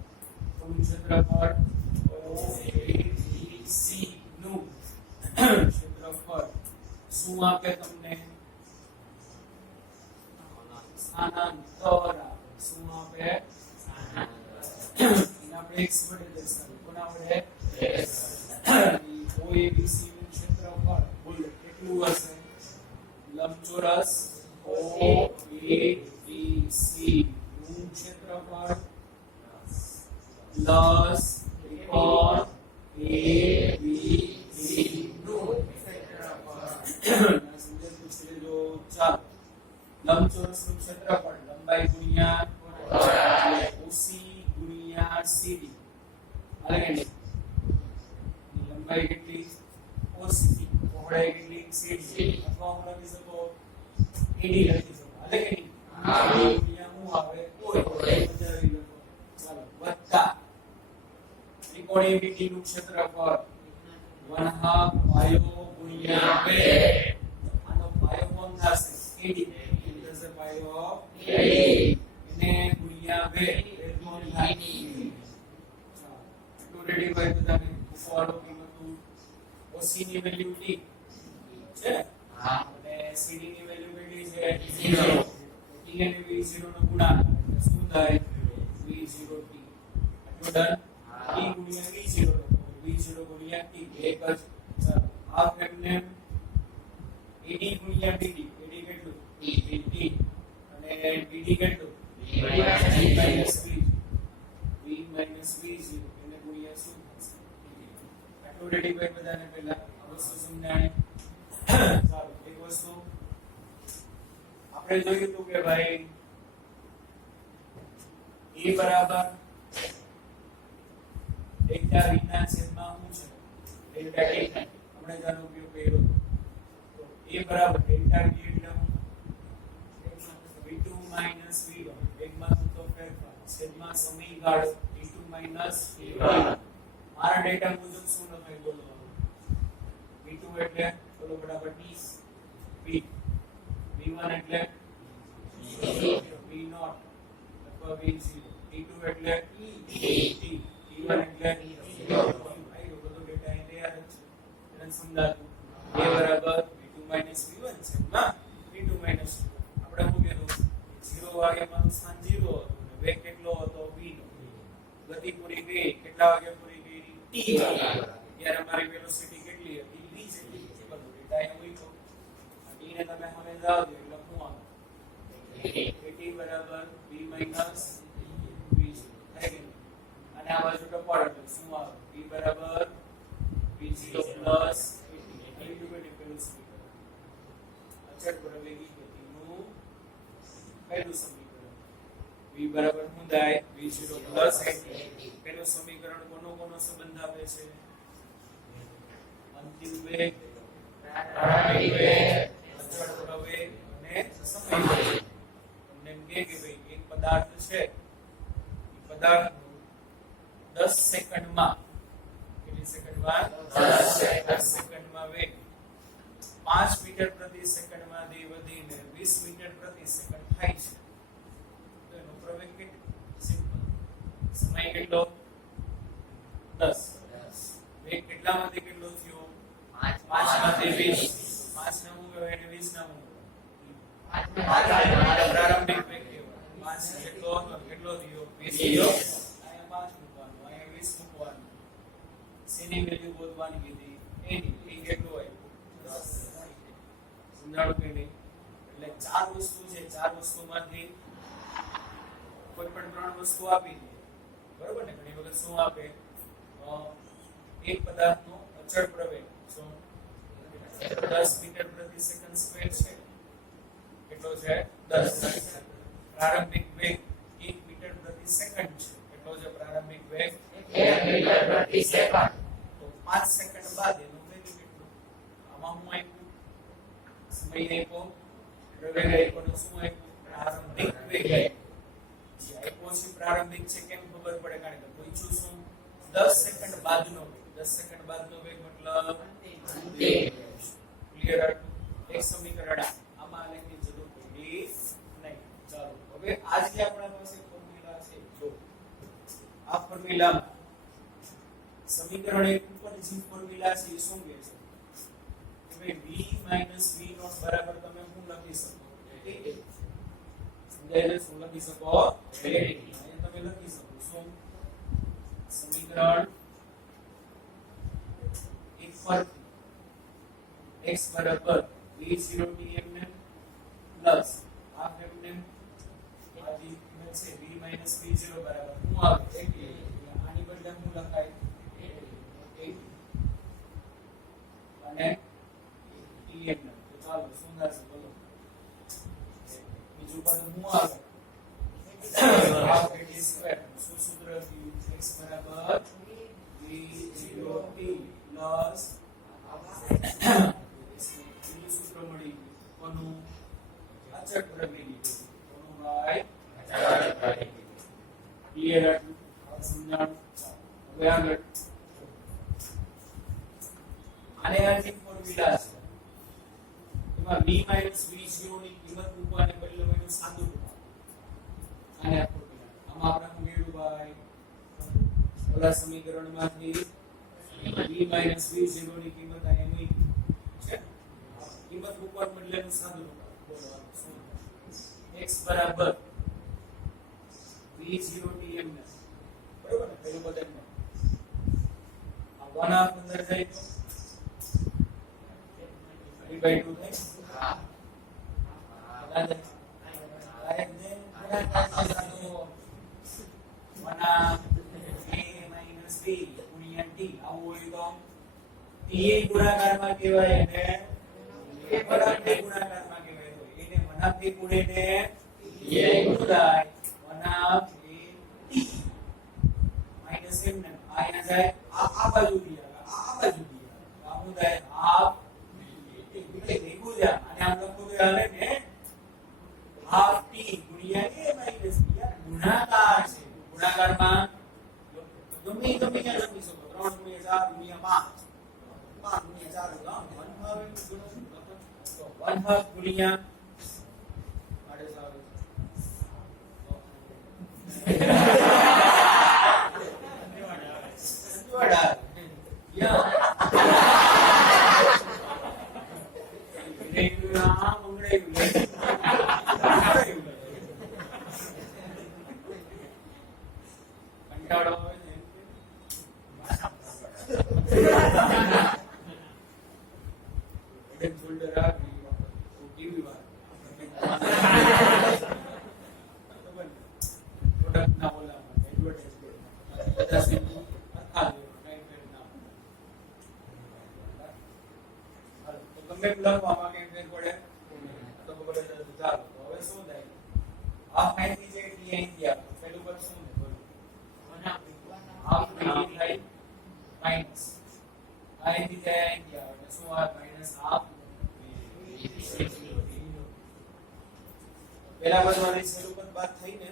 OABC નું ક્ષેત્રફળ શું આપે તમને સ્થાનાંતર શું આપે આપણે x વડે દર્શાવ્યું કોના વડે OABC નું ક્ષેત્રફળ બોલ કેટલું હશે લંબચોરસ OABC નું ક્ષેત્રફળ પ્લસ ત્રિકોણ ABC નું ક્ષેત્રફળ સમજે પૂછી લેજો ચાલો લંબચોરસ નું ક્ષેત્રફળ લંબાઈ ગુણ્યા OC ગુણ્યા CD આલે કે લંબાઈ કેટલી OC પહોળાઈ કેટલી CD અથવા હું લખી શકો AD લખી શકો આલે કે ગુણ્યા હું આવે કોઈ વધારી લખો ચાલો વત્તા ત્રિકોણ ABD નું ક્ષેત્રફળ 1/2 પાયો ગુણ્યા 2 આનો પાયો કોણ થશે AD થશે પાયો AD એને ગુણ્યા 2 કોણ થાય ચાલો રેડી ભાઈ બધાને ફોલો કિંમતું OC ની વેલ્યુ D છે હા અને CD ની વેલ્યુ કેટલી છે 0 D અને V0 નો ગુણાકાર એટલે શું થાય V0T આટલું ડન D ગુણ્યા V0 V0 ગુણ્યા T એક જ ચાલો આ ફેમને AD ગુણ્યા BD AD કેટલું T અને BD કેટલું B minus V0 એને ગુણ્યા શું થશે આટલું રેડી ભાઈ બધાને પહેલા આ વસ્તુ સમજાણી ચાલો એક વસ્તુ આપણે જોયું હતું કે ભાઈ A બરાબર ડેલ્ટા V ના છેદમાં શું છે ડેલ્ટા T આપણે જાનો ઉપયોગ કર્યો તો A બરાબર ડેલ્ટા V એટલે V2 minus V1 એકમાં તો ફેરફાર છેદમાં સમયગાળો V2 minus V1 મારા ડેટા મુજબ શું લખાય બોલો V2 એટલે બોલો બરાબર T V V1 એટલે V0 અથવા V0 T2 એટલે T T1 એટલે આયો બધો ડેટા અહીં તૈયાર જ છે એને સમજાતું A બરાબર V2 minus V1 છે ના V2 minus આપણે શું કીધું 0 વાગે મારું સ્થાન 0 હતું અને વેગ કેટલો હતો v નો ગતિ પૂરી ગઈ કેટલા વાગે પૂરી ગઈ t વાગે ત્યારે અમારી વેલોસિટી કેટલી હતી v જેટલી છે બધું ડેટા અહીં મૂક્યો t ને તમે હવે જાવ દો એટલે શું આવે at બરાબર v minus v0 થાય કે અને આ બાજુ ટપાડ એટલે શું આવે v બરાબર v0 plus ઇન્ટિગ્રેટેડ વેલોસિટી અચળ પ્રવેગી ગતિનું પહેલું સમીકરણ v બરાબર શું થાય v0 plus પહેલું સમીકરણ કોનો સંબંધ આપે છે અંતિમ વેગ પ્રારંભિક વેગ અચળ પ્રવેગ અને સમય વેગ તમને એમ કહે કે ભાઈ એક પદાર્થ છે એ પદાર્થ 10 સેકન્ડમાં કેટલી સેકન્ડમાં 10 સેકન્ડમાં વેગ 5 મીટર પ્રતિ સેકન્ડમાંથી વધીને 20 મીટર પ્રતિ સેકન્ડ થાય છે તો એનો પ્રવેગ કેટલો સિમ્પલ સમય કેટલો 10 વેગ કેટલામાંથી કેટલો થયો 5 માંથી 20 5 ના હું કહેવાય અને 20 ના હું પ્રારંભિક વેગ કહેવાય 5 જેટલો હતો કેટલો થયો 20 થયો અહીંયા 5 મૂકવાનું અહીંયા 20 મૂકવાનું સીની વેલ્યુ ગોતવાની કીધી એની એ કેટલું આવ્યું 10 સમજાણું કે નહીં એટલે ચાર વસ્તુ છે ચાર વસ્તુમાંથી કોઈ પણ ત્રણ વસ્તુ આપી દે બરોબર ને ઘણી વખત શું આપે એક પદાર્થનો અચળ પ્રવેગ શું 10 મીટર પ્રતિ સેકન્ડ સ્ક્વેર છે કેટલો છે 10 પ્રારંભિક વેગ 1 મીટર પ્રતિ સેકન્ડ છે કેટલો છે પ્રારંભિક વેગ 1 મીટર પ્રતિ સેકન્ડ. તો 5 સેકન્ડ બાદ એનો વેગ કેટલો આમાં હું આપ્યું સમય આપ્યો વેગ આપ્યો તો શું આપ્યું પ્રારંભિક વેગ આપ્યો છે પ્રારંભિક છે કેમ ખબર પડે કારણ કે પૂછ્યું શું 10 સેકન્ડ બાદનો વેગ 10 સેકન્ડ બાદનો વેગ મતલબ ક્લિયર એક સમીકરણ આમાં લખની જરૂર પડી નહીં ચાલો હવે આજ જે આપણા પાસે ફોર્મ્યુલા છે જો આ ફોર્મ્યુલામાં સમીકરણ એક ઉપર જે ફોર્મ્યુલા છે એ શું કહે છે કે ભાઈ v v0 બરાબર તમે શું લખી શકો સમજાય શું લખી શકો અહીંયા તમે લખી શકો શું સમીકરણ એક પર x બરાબર v0 dm પ્લસ આ ફેક્ટર આની છે v v0 બરાબર શું આવે 1 આની બદલે શું લખાય 1 અને dm તો ચાલો શું થશે બોલો બીજું પદ શું આવે half at square શું સૂત્ર હતું x બરાબર v0 t પ્લસ સૂત્ર મળી કોનું અચળ પ્રમેય કોનું ભાઈ અચળ પ્રમેય ક્લિયર સમજાણ હવે આગળ આને આ જે ફોર્મ્યુલા છે એમાં v v0 ની કિંમત મૂકવાને બદલે એનું સાદું રૂપ આને આ ફોર્મ્યુલા આમાં આપણે શું મેળવ્યું ભાઈ ઓલા સમીકરણમાંથી v v0 ની કિંમત અહીંયા મૂકી છે કિંમત મૂકવા બદલે એનું સાદું રૂપ બોલવાનું શું x બરાબર v0 dm બરોબર ને પેલું બદલ આ 1 હાફ અંદર જાય તો 3/2 થાય હા દાદા આયે ને ગુણાકાર કરવાનો 1 હાફ a - b ગુણ્યા t આવું હોય તો t એ ગુણાકારમાં કહેવાય અને a બરાબર ગુણાકારમાં કહેવાય તો એને 1 હાફ થી ગુણીને a ગુણાય 1 half a t minus m ને આયા જાય આ બાજુ દિયા આ બાજુ દિયા આવું થાય હાફ એટલે ભેગું જા અને આમ લખો તો હાલે ને હાફ t ગુણ્યા a માઈનસ b આ ગુણાકાર છે ગુણાકારમાં ગમે ક્યાં લખી શકો 3 ગુણ્યા 4 ગુણ્યા 5 ગુણ્યા 4 1 હાફ તો 1 હાફ ગુણ્યા આડે સારું સંજવાડા યા આ મંગળે કંટાળો હોય ને શોલ્ડર આ ટીવી વાર પ્રોડક્ટ ના ઓલા એડવર્ટાઇઝમેન્ટ બધા સિમ્પલ અખા દો રાઈટ રાઈટ ના હાલો તો ગમે લખવામાં કે ફેર પડે તો ખબર છે તો ચાલો તો હવે શું થાય હાફ અહીંથી જે ટી અહીંથી આપો પેલું પર શું ને બોલો હાફ ટી થાય માઈનસ અહીંથી જાય અહીંથી આવે એટલે શું આવે માઈનસ હાફ પેલા બાજુની છેલ્લું પદ બાદ થઈ ને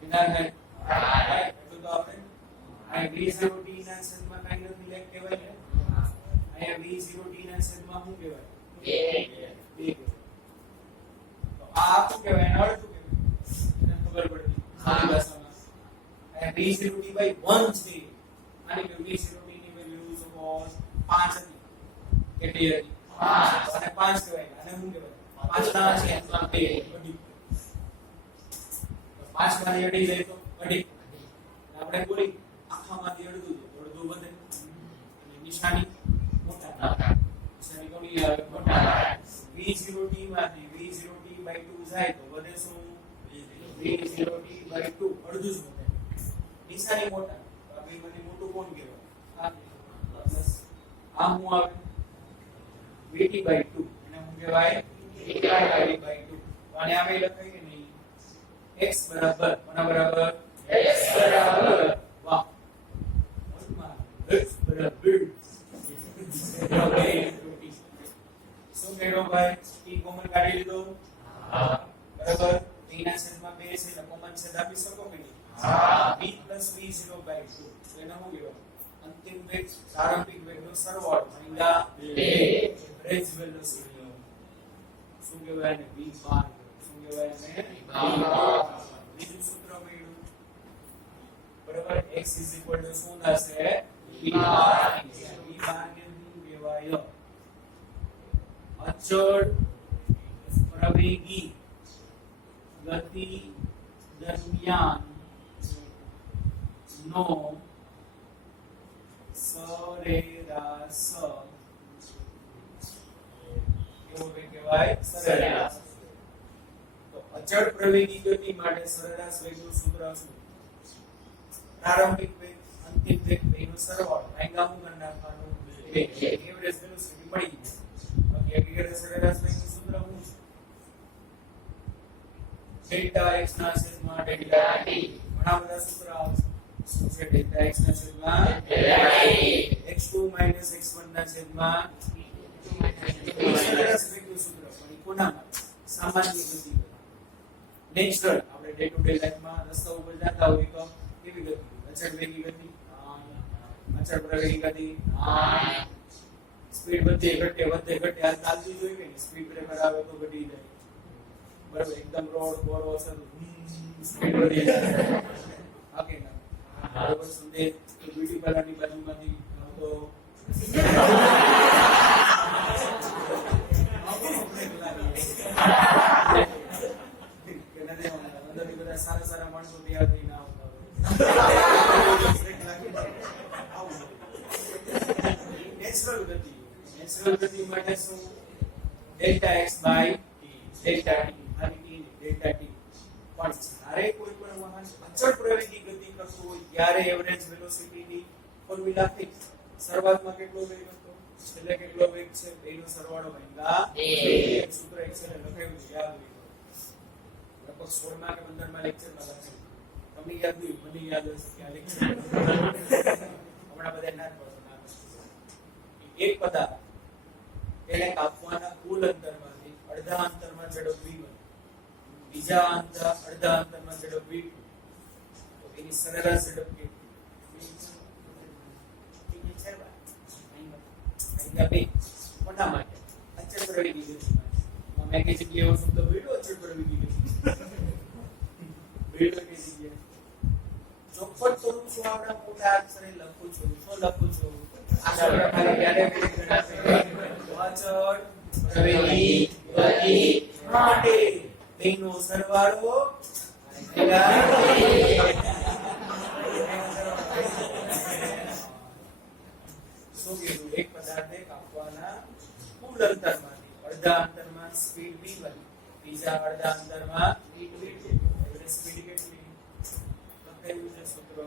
વિના થાય એટલું તો આપણે આ v0t ના છેદમાં કાંઈ નથી લેખ કહેવાય ને અહીંયા v0t ના છેદમાં શું કહેવાય 2 તો આ શું કહેવાય અને અડધું કહેવાય એને ખબર પડતી ખાલી ભાષામાં અહીંયા v0t by 1 છે આની કે v0t ની વેલ્યુ સપોઝ 5 હતી કેટલી હતી 5 અને 5 કહેવાય અને શું કહેવાય 5 ના છે અથવા 2 અડી 5 માંથી અડી જાય તો અડી આપણે બોલી આખામાંથી અડધું વધે અને નિશાની મોટા નિશાની કોની આવે મોટા v0t માંથી v0t by 2 જાય તો વધે શું v0t by 2 અડધું જ વધે નિશાની મોટા તો આ બેમાંથી મોટું કોણ કહેવાય આ હું આવે vt by 2 એને હું કહેવાય divided by 2. આને આમે લખાય કે નહીં? x બરાબર કોના બરાબર? x બરાબર વાહ x બરાબર શું કર્યો ભાઈ? t કોમન કાઢી લીધો. હા બરાબર. t ના છેદમાં 2 છે એટલે કોમન છેદ આપી શકો કે નહીં? હા. b + v0 by 2 તો એને શું કહેવાય? અંતિમ વેગ પ્રારંભિક વેગનો સરવાળો ભાગ્યા 2 એવરેજ વેલોસિટી. શું કહેવાય ને? v બાર. શું કહેવાય ને? v બાર. બીજું સૂત્ર મળ્યું બરાબર. x શું થશે? v બાર. v બાર ને શું કહેવાય? અચળ પ્રવેગી ગતિ દરમિયાન નો સરેરાશ કેવો વેગ કહેવાય? સરેરાશ. તો અચળ પ્રવેગી ગતિ માટે સરેરાશ વેગનું સૂત્ર શું? પ્રારંભિક વેગ અંતિમ વેગ બેનો સરવાળો ભાગ્યા શું કરી નાખવાનું? એવરેજ વેલોસિટી મળી ગઈ. બાકી એગ્રીગેટ સરેરાશ વેગનું સૂત્ર શું છે? ડેલ્ટા x ના છેદમાં ડેલ્ટા t. ઘણા બધા સૂત્ર આવશે. શું છે? ડેલ્ટા x ના છેદમાં ડેલ્ટા t, x2 - x1 ના છેદમાં સરેરાશ વેગનું સૂત્ર. પણ ઈ કોના માટે? સામાન્ય ગતિ. નેચરલ આપણે ડે ટુ ડે લાઈફમાં રસ્તા ઉપર જતા હોય તો કેવી ગતિ? અચળ વેગી ગતિ. અચળ પ્રવેગી ગતિ. સ્પીડ વધે ઘટે આ ચાલતી જોઈ કે સ્પીડ બ્રેકર આવે તો ઘટી જાય. બરાબર. એકદમ રોડ બોરો છે સ્પીડ વધી જાય. ઓકે ના બરાબર. સુંદે તો બ્યુટી પાર્લરની બાજુમાંથી તો અંદરથી બધા સારા સારા માણસો તૈયાર થઈને આવતા હોય. નેચરલ ગતિ. નેચરલ ગતિ માટે શું? Delta x by delta t. આની ડેલ્ટા t. પણ જ્યારે કોઈ પણ વાહન અચળ પ્રવેગી ગતિ કરતું હોય ત્યારે એવરેજ વેલોસિટીની ફોર્મ્યુલા ફિક્સ. શરૂઆતમાં કેટલો વેગ હતો? છેલ્લે કેટલો વેગ છે? બેનો સરવાળો ભાગ્યા 2. સૂત્ર એક છે લખાયું છે યાદ હોય. લગભગ 16 કે 15 માં લેક્ચરમાં લખાયું. તમને યાદ નહીં, મને યાદ હશે કે આ લેક્ચર હમણાં બધા ના પડતો ના. એક પદાર્થ તેને કાપવાના કુલ અંતરમાંથી અડધા અંતરમાં ઝડપ v1, બીજા અડધા અંતરમાં ઝડપ v2, તો એની સરેરાશ ઝડપ કેટલી? કોના માટે? અચળ પ્રવેગી ગતિ માટે. મેં કઈ જગ્યાએ એવો શબ્દ બોલ્યો? અચળ પ્રવેગી ગતિ. બોલ્યો કઈ જગ્યાએ? ચોખવટ કરું છું, આપણા મોટા અક્ષરે લખું છું. શું લખું છું? આશા પ્રકારે ક્યારે અચળ પ્રવેગી ગતિ માટે બેનો સરવાળો શું કીધું? એક પદાર્થે કાપવાના કુલ અંતરમાંથી અડધા અંતરમાં સ્પીડ v1, બીજા અડધા અંતરમાં v2. એટલે સ્પીડ કેટલી? લખેલું છે સૂત્ર.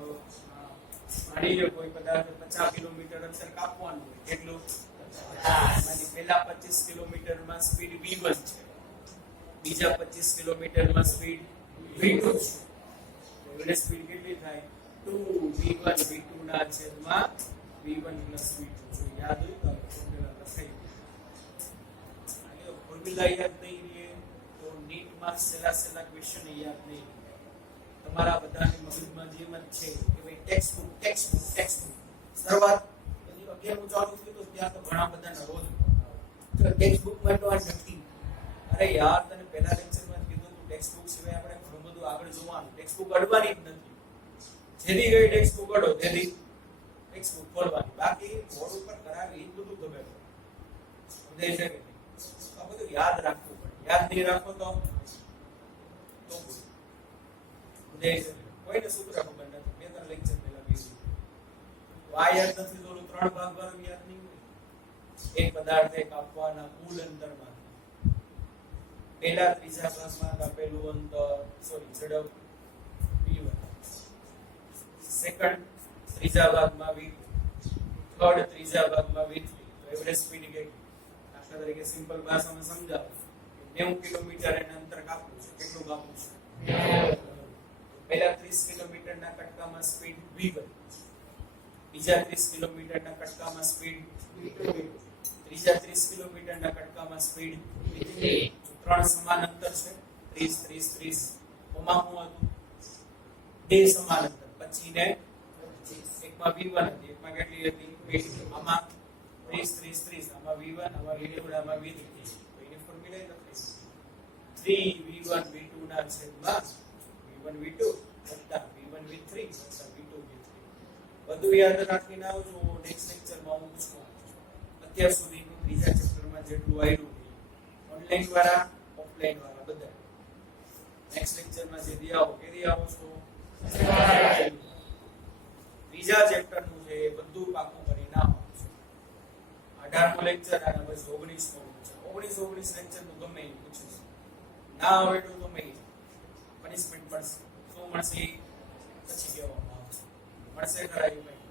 માની લો કોઈ પદાર્થે 50 કિલોમીટર અંતર કાપવાનું હોય. કેટલું? 50. પહેલા 25 કિલોમીટરમાં સ્પીડ v1 છે, બીજા 25 કિલોમીટરમાં સ્પીડ v2 છે. એટલે સ્પીડ કેટલી થાય? 2v1 v2 ના છેદમાં v1 + v2. જો યાદ હોય તો ફોર્મ્યુલા લખાઈ દો. ફોર્મ્યુલા યાદ નહીં રહે તો નીટમાં સેલા ક્વેશ્ચન યાદ નહીં રહે. તમારા બધાની મગજમાં જેમ જ છે કે ભાઈ ટેક્સ્ટબુક શરૂઆત પછી 11 ચાલુ થયું તો ત્યાં તો ઘણા બધાના રોજ તો ટેક્સ્ટબુકમાં તો આ નથી. અરે યાર, તને પહેલા લેક્ચરમાં કીધું તું ટેક્સ્ટબુક સિવાય આપણે ઘણું બધું આગળ જોવાનું. ટેક્સ્ટબુક અડવાની જ નથી. જેથી ગઈ ટેક્સ્ટબુક અડો તેથી ટેક્સ્ટબુક ખોલવાની. બાકી બોર્ડ ઉપર કરાવી એ બધું ગમે ઉદય છે કે આ બધું યાદ રાખવું પડે. યાદ નહીં રાખો તો ઉદય છે. કોઈને સૂત્ર ખબર નથી. બે ત્રણ લેક્ચર પહેલા કીધું આ યાદ નથી તો 3 ભાગ વાળું યાદ નહીં હોય. એક પદાર્થે કાપવાના કુલ અંતરમાં પહેલા ત્રીજા ભાગમાં કાપેલું અંતર ઝડપ v1, સેકન્ડ ત્રીજા ભાગમાં v2, થર્ડ ત્રીજા ભાગમાં v3. તો એવરેજ સ્પીડ કેટલી? દાખલા તરીકે સિમ્પલ ભાષામાં સમજાવું. 90 કિલોમીટર એને અંતર કાપવું છે. કેટલું કાપવું છે? પહેલા 30 કિલોમીટરના કટકામાં સ્પીડ v1, બીજા 30 કિલોમીટરના કટકામાં સ્પીડ v2, ત્રીજા 30 કિલોમીટરના કટકામાં સ્પીડ v3. ત્રણ સમાન અંતર છે, 30 30 30. ઓમાં શું હતું? બે સમાન અંતર, 25 ને 25. એકમાં v1 હતી, એકમાં કેટલી હતી? v2. આમાં 30 30 30, આમાં v1, આમાં v2, આમાં v3. તો એની ફોર્મ્યુલા લખીશું 3v1 v2 ના છેદમાં v1 v2 વત્તા v1 v3 વત્તા v2 v3. બધું યાદ રાખીને આવજો. નેક્સ્ટ લેક્ચરમાં હું પૂછવાનું અત્યાર સુધીનું ત્રીજા ચેપ્ટરમાં જેટલું આવ્યું ઓનલાઈન વાળા ઓફલાઈન વાળા બધા. નેક્સ્ટ લેક્ચરમાં જે દી આવો કે દી આવો છો ત્રીજા ચેપ્ટરનું છે એ બધું પાકું કરીને આવો. 18મો લેક્ચર અને બસ 19મો લેક્ચર. 19 લેક્ચરનું ગમે એ પૂછીશ. ના આવડ્યું તો મેં પનિશમેન્ટ મળશે. શું મળશે પછી કહેવામાં આવશે. મળશે ખરા એવું કંઈ?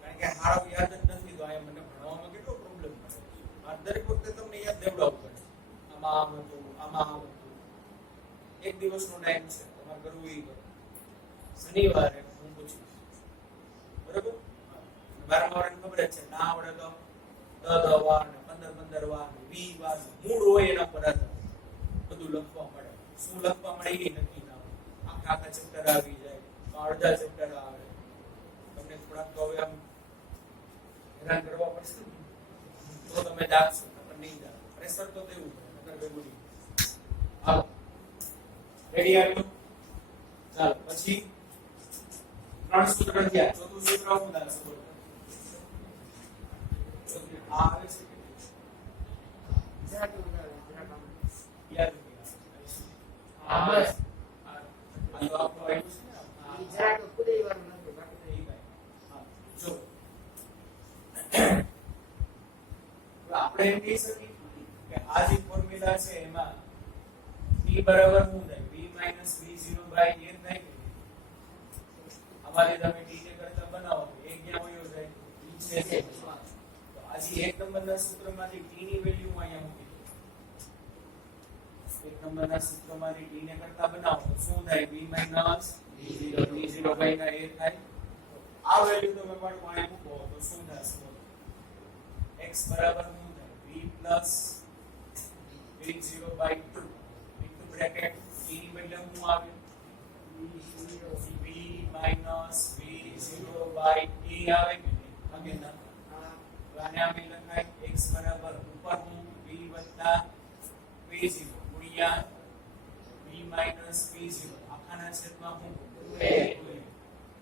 કારણ કે હાવ યાદ જ નથી તો અહીંયા મને ભણવામાં કેટલો પ્રોબ્લેમ પડે. આ દરેક વખતે તમને યાદ દેવડાવવું પડે. આમાં આમ હતું, આમાં આમ હતું. એક દિવસનો ટાઈમ છે, તમારે કરવું એ કરો. શનિવારે હું પૂછીશ, બરાબર? 12 વાળાને ખબર જ છે, ના આવડે તો 10 વાર ને 15 વાર ને 20 વાર મૂળ હોય એના પર આધાર બધું લખવા મળે. શું લખવા મળે એ નક્કી ના હોય. આખા ચેપ્ટર આવી જાય તો અડધા ચેપ્ટર આવે. તમને થોડાક તો હવે આમ હેરાન કરવા પડશે તો તમે દાખશો, પણ નહીં દાખો. પ્રેશર તો દેવું પડે, નકર ભેગું નહીં. હાલો રેડી આવ્યો? ચાલો પછી 3 સૂત્ર થયા. ચોથું સૂત્ર શું દાખશો? આ આવે છે કે યાદ આ બસ આ તો આપણો આવ્યું છે ને. જરાક ખુદે વાળું નથી બાકી જો આપણે એમ કહી શકીએ કે આ જે ફોર્મ્યુલા છે એમાં v બરાબર શું થાય? v v0 a થાય કે અમારે તમે t ને કરતા બનાવો તો એ ક્યાં વયો જાય? નીચે. તો આજે એક નંબરના સૂત્રમાંથી t ની વેલ્યુ અહીંયા મૂકી દો. એક નંબરના સૂત્રમાંથી t ને કરતા બનાવો તો શું થાય? v v0 a થાય. આ વેલ્યુ તમે મારું અહીં મૂકો તો શું થશે? x બરાબર શું થાય? v v0 2 into bracket t ની બદલે શું આવે? v v0 t આવે કે નહીં? આગે ના આને આમે લખાય x બરાબર ઉપર હું v v0 ગુણ્યા v v0 આખાના છેદમાં હું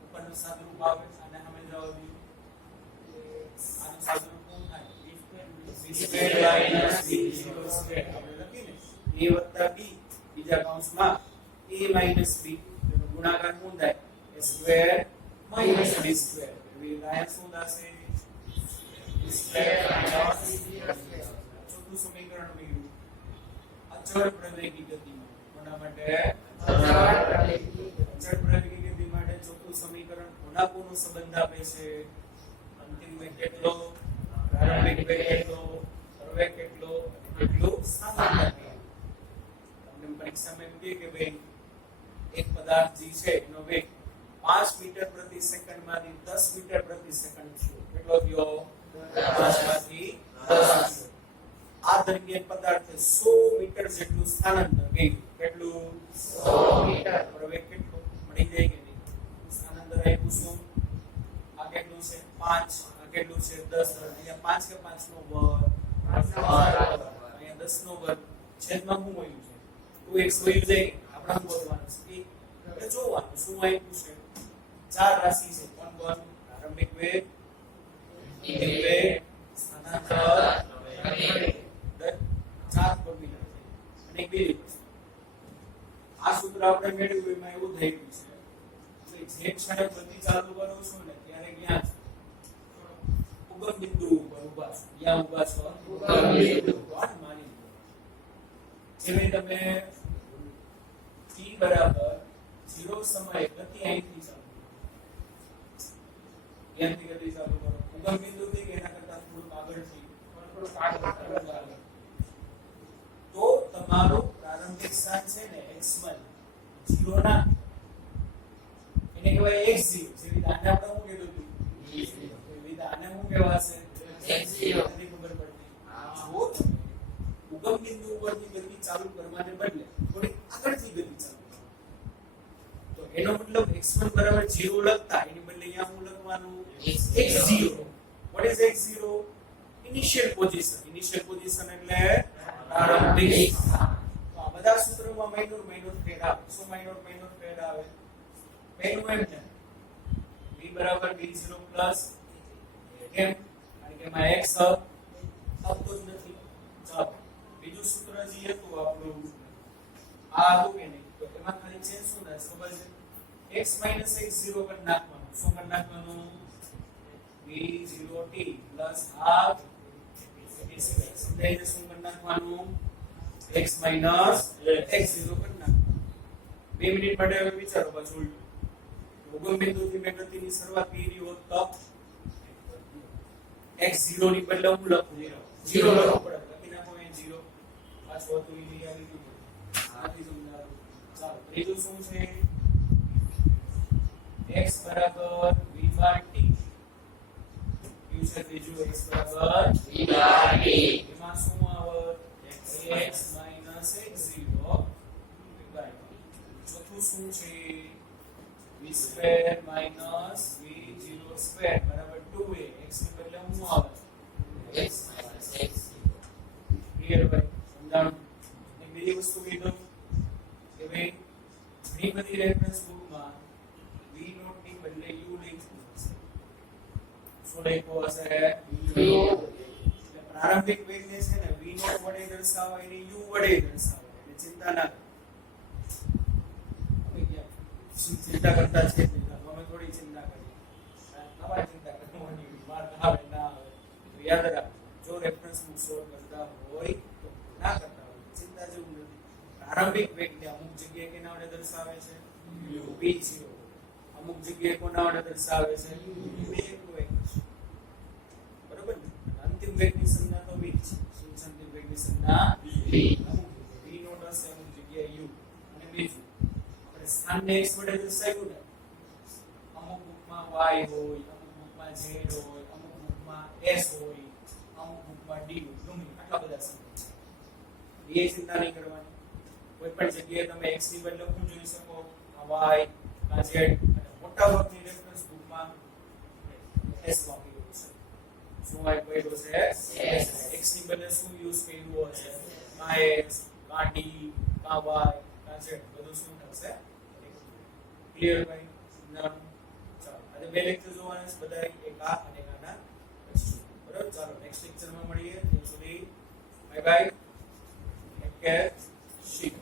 ઉપરનું સાદુરૂપ આવે. આને સામે જવા દો. આનું સાદુરૂપ શું થાય? v2 v0 આપણે લખીને a b બીજા કૌંસમાં a b તેનો ગુણાકાર શું થાય? a2 b2. એટલે લાયક શું થશે? ચોથું સમીકરણ મળ્યું અચળ પ્રવેગી ગતિમાં. કોના માટે? અચળ પ્રવેગી ગતિ માટે ચોથું સમીકરણ કોના કોનો સંબંધ આપે છે? અંતિમ વેગ કેટલો, પ્રારંભિક વેગ કેટલો, પ્રવેગ કેટલો અને કેટલું સામાન્ય વેગ. તમને પરીક્ષામાં એમ કહે કે ભાઈ એક પદાર્થ જે છે એનો વેગ 5 મીટર પ્રતિ સેકન્ડમાંથી 10 મીટર પ્રતિ સેકન્ડ છે. કેટલો થયો? 5 માંથી 10. આ દરમિયાન પદાર્થે 100 મીટર જેટલું સ્થાનાંતર કર્યું. કેટલું? 100 મીટર. પ્રવેગ કેટલો મળી જાય કે નહીં? સ્થાનાંતર આપ્યું શું? આ કેટલું છે? 5. આ કેટલું છે? 10. અહીંયા 5 કે 5 નો વર્ગ, અહીંયા 10 નો વર્ગ. છેદમાં શું મળ્યું છે? 2x મળ્યું જાય. આપણે શું બોલવાનું છે? એટલે જોવાનું શું આપ્યું છે. ચાર રાશિ છે. કોણ કોણ? પ્રારંભિક વેગ, અંતિમ વેગ, સ્થાનાંતર, ચાર ફોર્મ્યુલા છે. અને બીજી વસ્તુ આ સૂત્ર આપણે મેળવ્યું એમાં એવું થઈ ગયું છે કે જે ક્ષણે ગતિ ચાલુ કરો છો ને ત્યારે ક્યાં ઉગમ બિંદુ ઉપર ઊભા છો. ક્યાં ઊભા છો? ઉગમ બિંદુ. કોણ માની લો જેਵੇਂ તમે t બરાબર 0 સમયે ગતિ અહીંથી ચાલુ ક્યાંથી ગતિ ચાલુ કરો? ઉગમ બિંદુથી કે એના કરતા થોડુંક આગળથી? થોડુંક આગળ. તો x1 બરાબર 0 લખતા એની બદલે અહીંયા શું લખવાનું x0. what is x0? Initial position એટલે પ્રારંભિક. તો આ બધા સૂત્રોમાં માઇનોર ફેર આવે. શું માઇનોર ફેર આવે? પહેલું એમ છે b બરાબર b0 પ્લસ કેમ? કારણ કે એમાં x આપતો જ નથી. ચાલો બીજું સૂત્ર જે હતું આપણું આ હતું કે નહીં, તો એમાં ખાલી ચેન્જ શું થશે ખબર છે? x x0 પર નાખવાનું. શું પર નાખવાનું? b0t પ્લસ હાફ સમજાઈને શું પર નાખવાનું? x x0 પર નાખવાનું. 2 મિનિટ માટે હવે વિચારો પાછું ઉલટું. ઉગમ બિંદુથી મેં ગતિની શરૂઆત કરી હોત તો x0 ની બદલે હું લખું 0 લખવું પડે. લખી નાખો અહીં 0. પાછું હતું એ લઈ આવી દીધું. આથી સમજાવું. ચાલો ત્રીજું શું છે? x બરાબર v/t. કયું છે ત્રીજું? x બરાબર v/t. એમાં શું આવત? x x0 v/t. ચોથું શું છે? v² v0² બરાબર 2a. x ની બદલે શું આવે? x x ક્લિયર ભાઈ? સમજાણું? ને બીજી વસ્તુ કીધું કે ભાઈ ઘણી બધી રેફરન્સ બુકમાં v નોટ ની બદલે u લખ્યું હશે. શું લખ્યું હશે? u. એટલે પ્રારંભિક વેગને છે ને v નોટ વડે દર્શાવાય ને u વડે દર્શાવાય. એટલે ચિંતા ના ચિંતા કરતા છે. અમે થોડી ચિંતા કરીએ. તમારે ચિંતા કરવાની માર આવે ના આવે તો યાદ રાખજો. જો રેફરન્સ બુક સોલ્વ કરતા હોય તો ના કરતા હોય ચિંતા જેવું નથી. પ્રારંભિક વેગને અમુક જગ્યાએ કેના વડે દર્શાવે છે? u v0. અમુક જગ્યાએ કોના વડે દર્શાવે છે? u એકનો એક છે. બરોબર ને? અંતિમ વેગની સંજ્ઞા તો v છે. શું છે અંતિમ વેગની સંજ્ઞા? v. અમુક v નોટ હશે, અમુક જગ્યાએ u. અને બીજું આપણે સ્થાનને x વડે દર્શાવ્યું ને, અમુક બુકમાં y હોય, અમુક બુકમાં z હોય, અમુક બુકમાં s હોય, અમુક બુકમાં d હોય. ગમે આટલા બધા સંકેત છે. એ ચિંતા નહીં કરવાની. કોઈ પણ જગ્યાએ તમે x ની બદલે શું જોઈ શકો? આ y, આ z. અને મોટાભાગની રેફરન્સ બુકમાં s વાપરેલું છે. શું વાપરેલું છે? s. x ની બદલે શું યુઝ કર્યું હશે? આ s, આ d, આ y, આ z. બધું શું થશે? ક્લિયર ભાઈ? ના ચાલો આજે બે લેક્ચર જોવાના છે બધા, એક આ અને એક આના પછી. બરાબર? ચાલો નેક્સ્ટ લેક્ચરમાં મળીએ. ત્યાં સુધી બાય બાય. Take care. શીખ.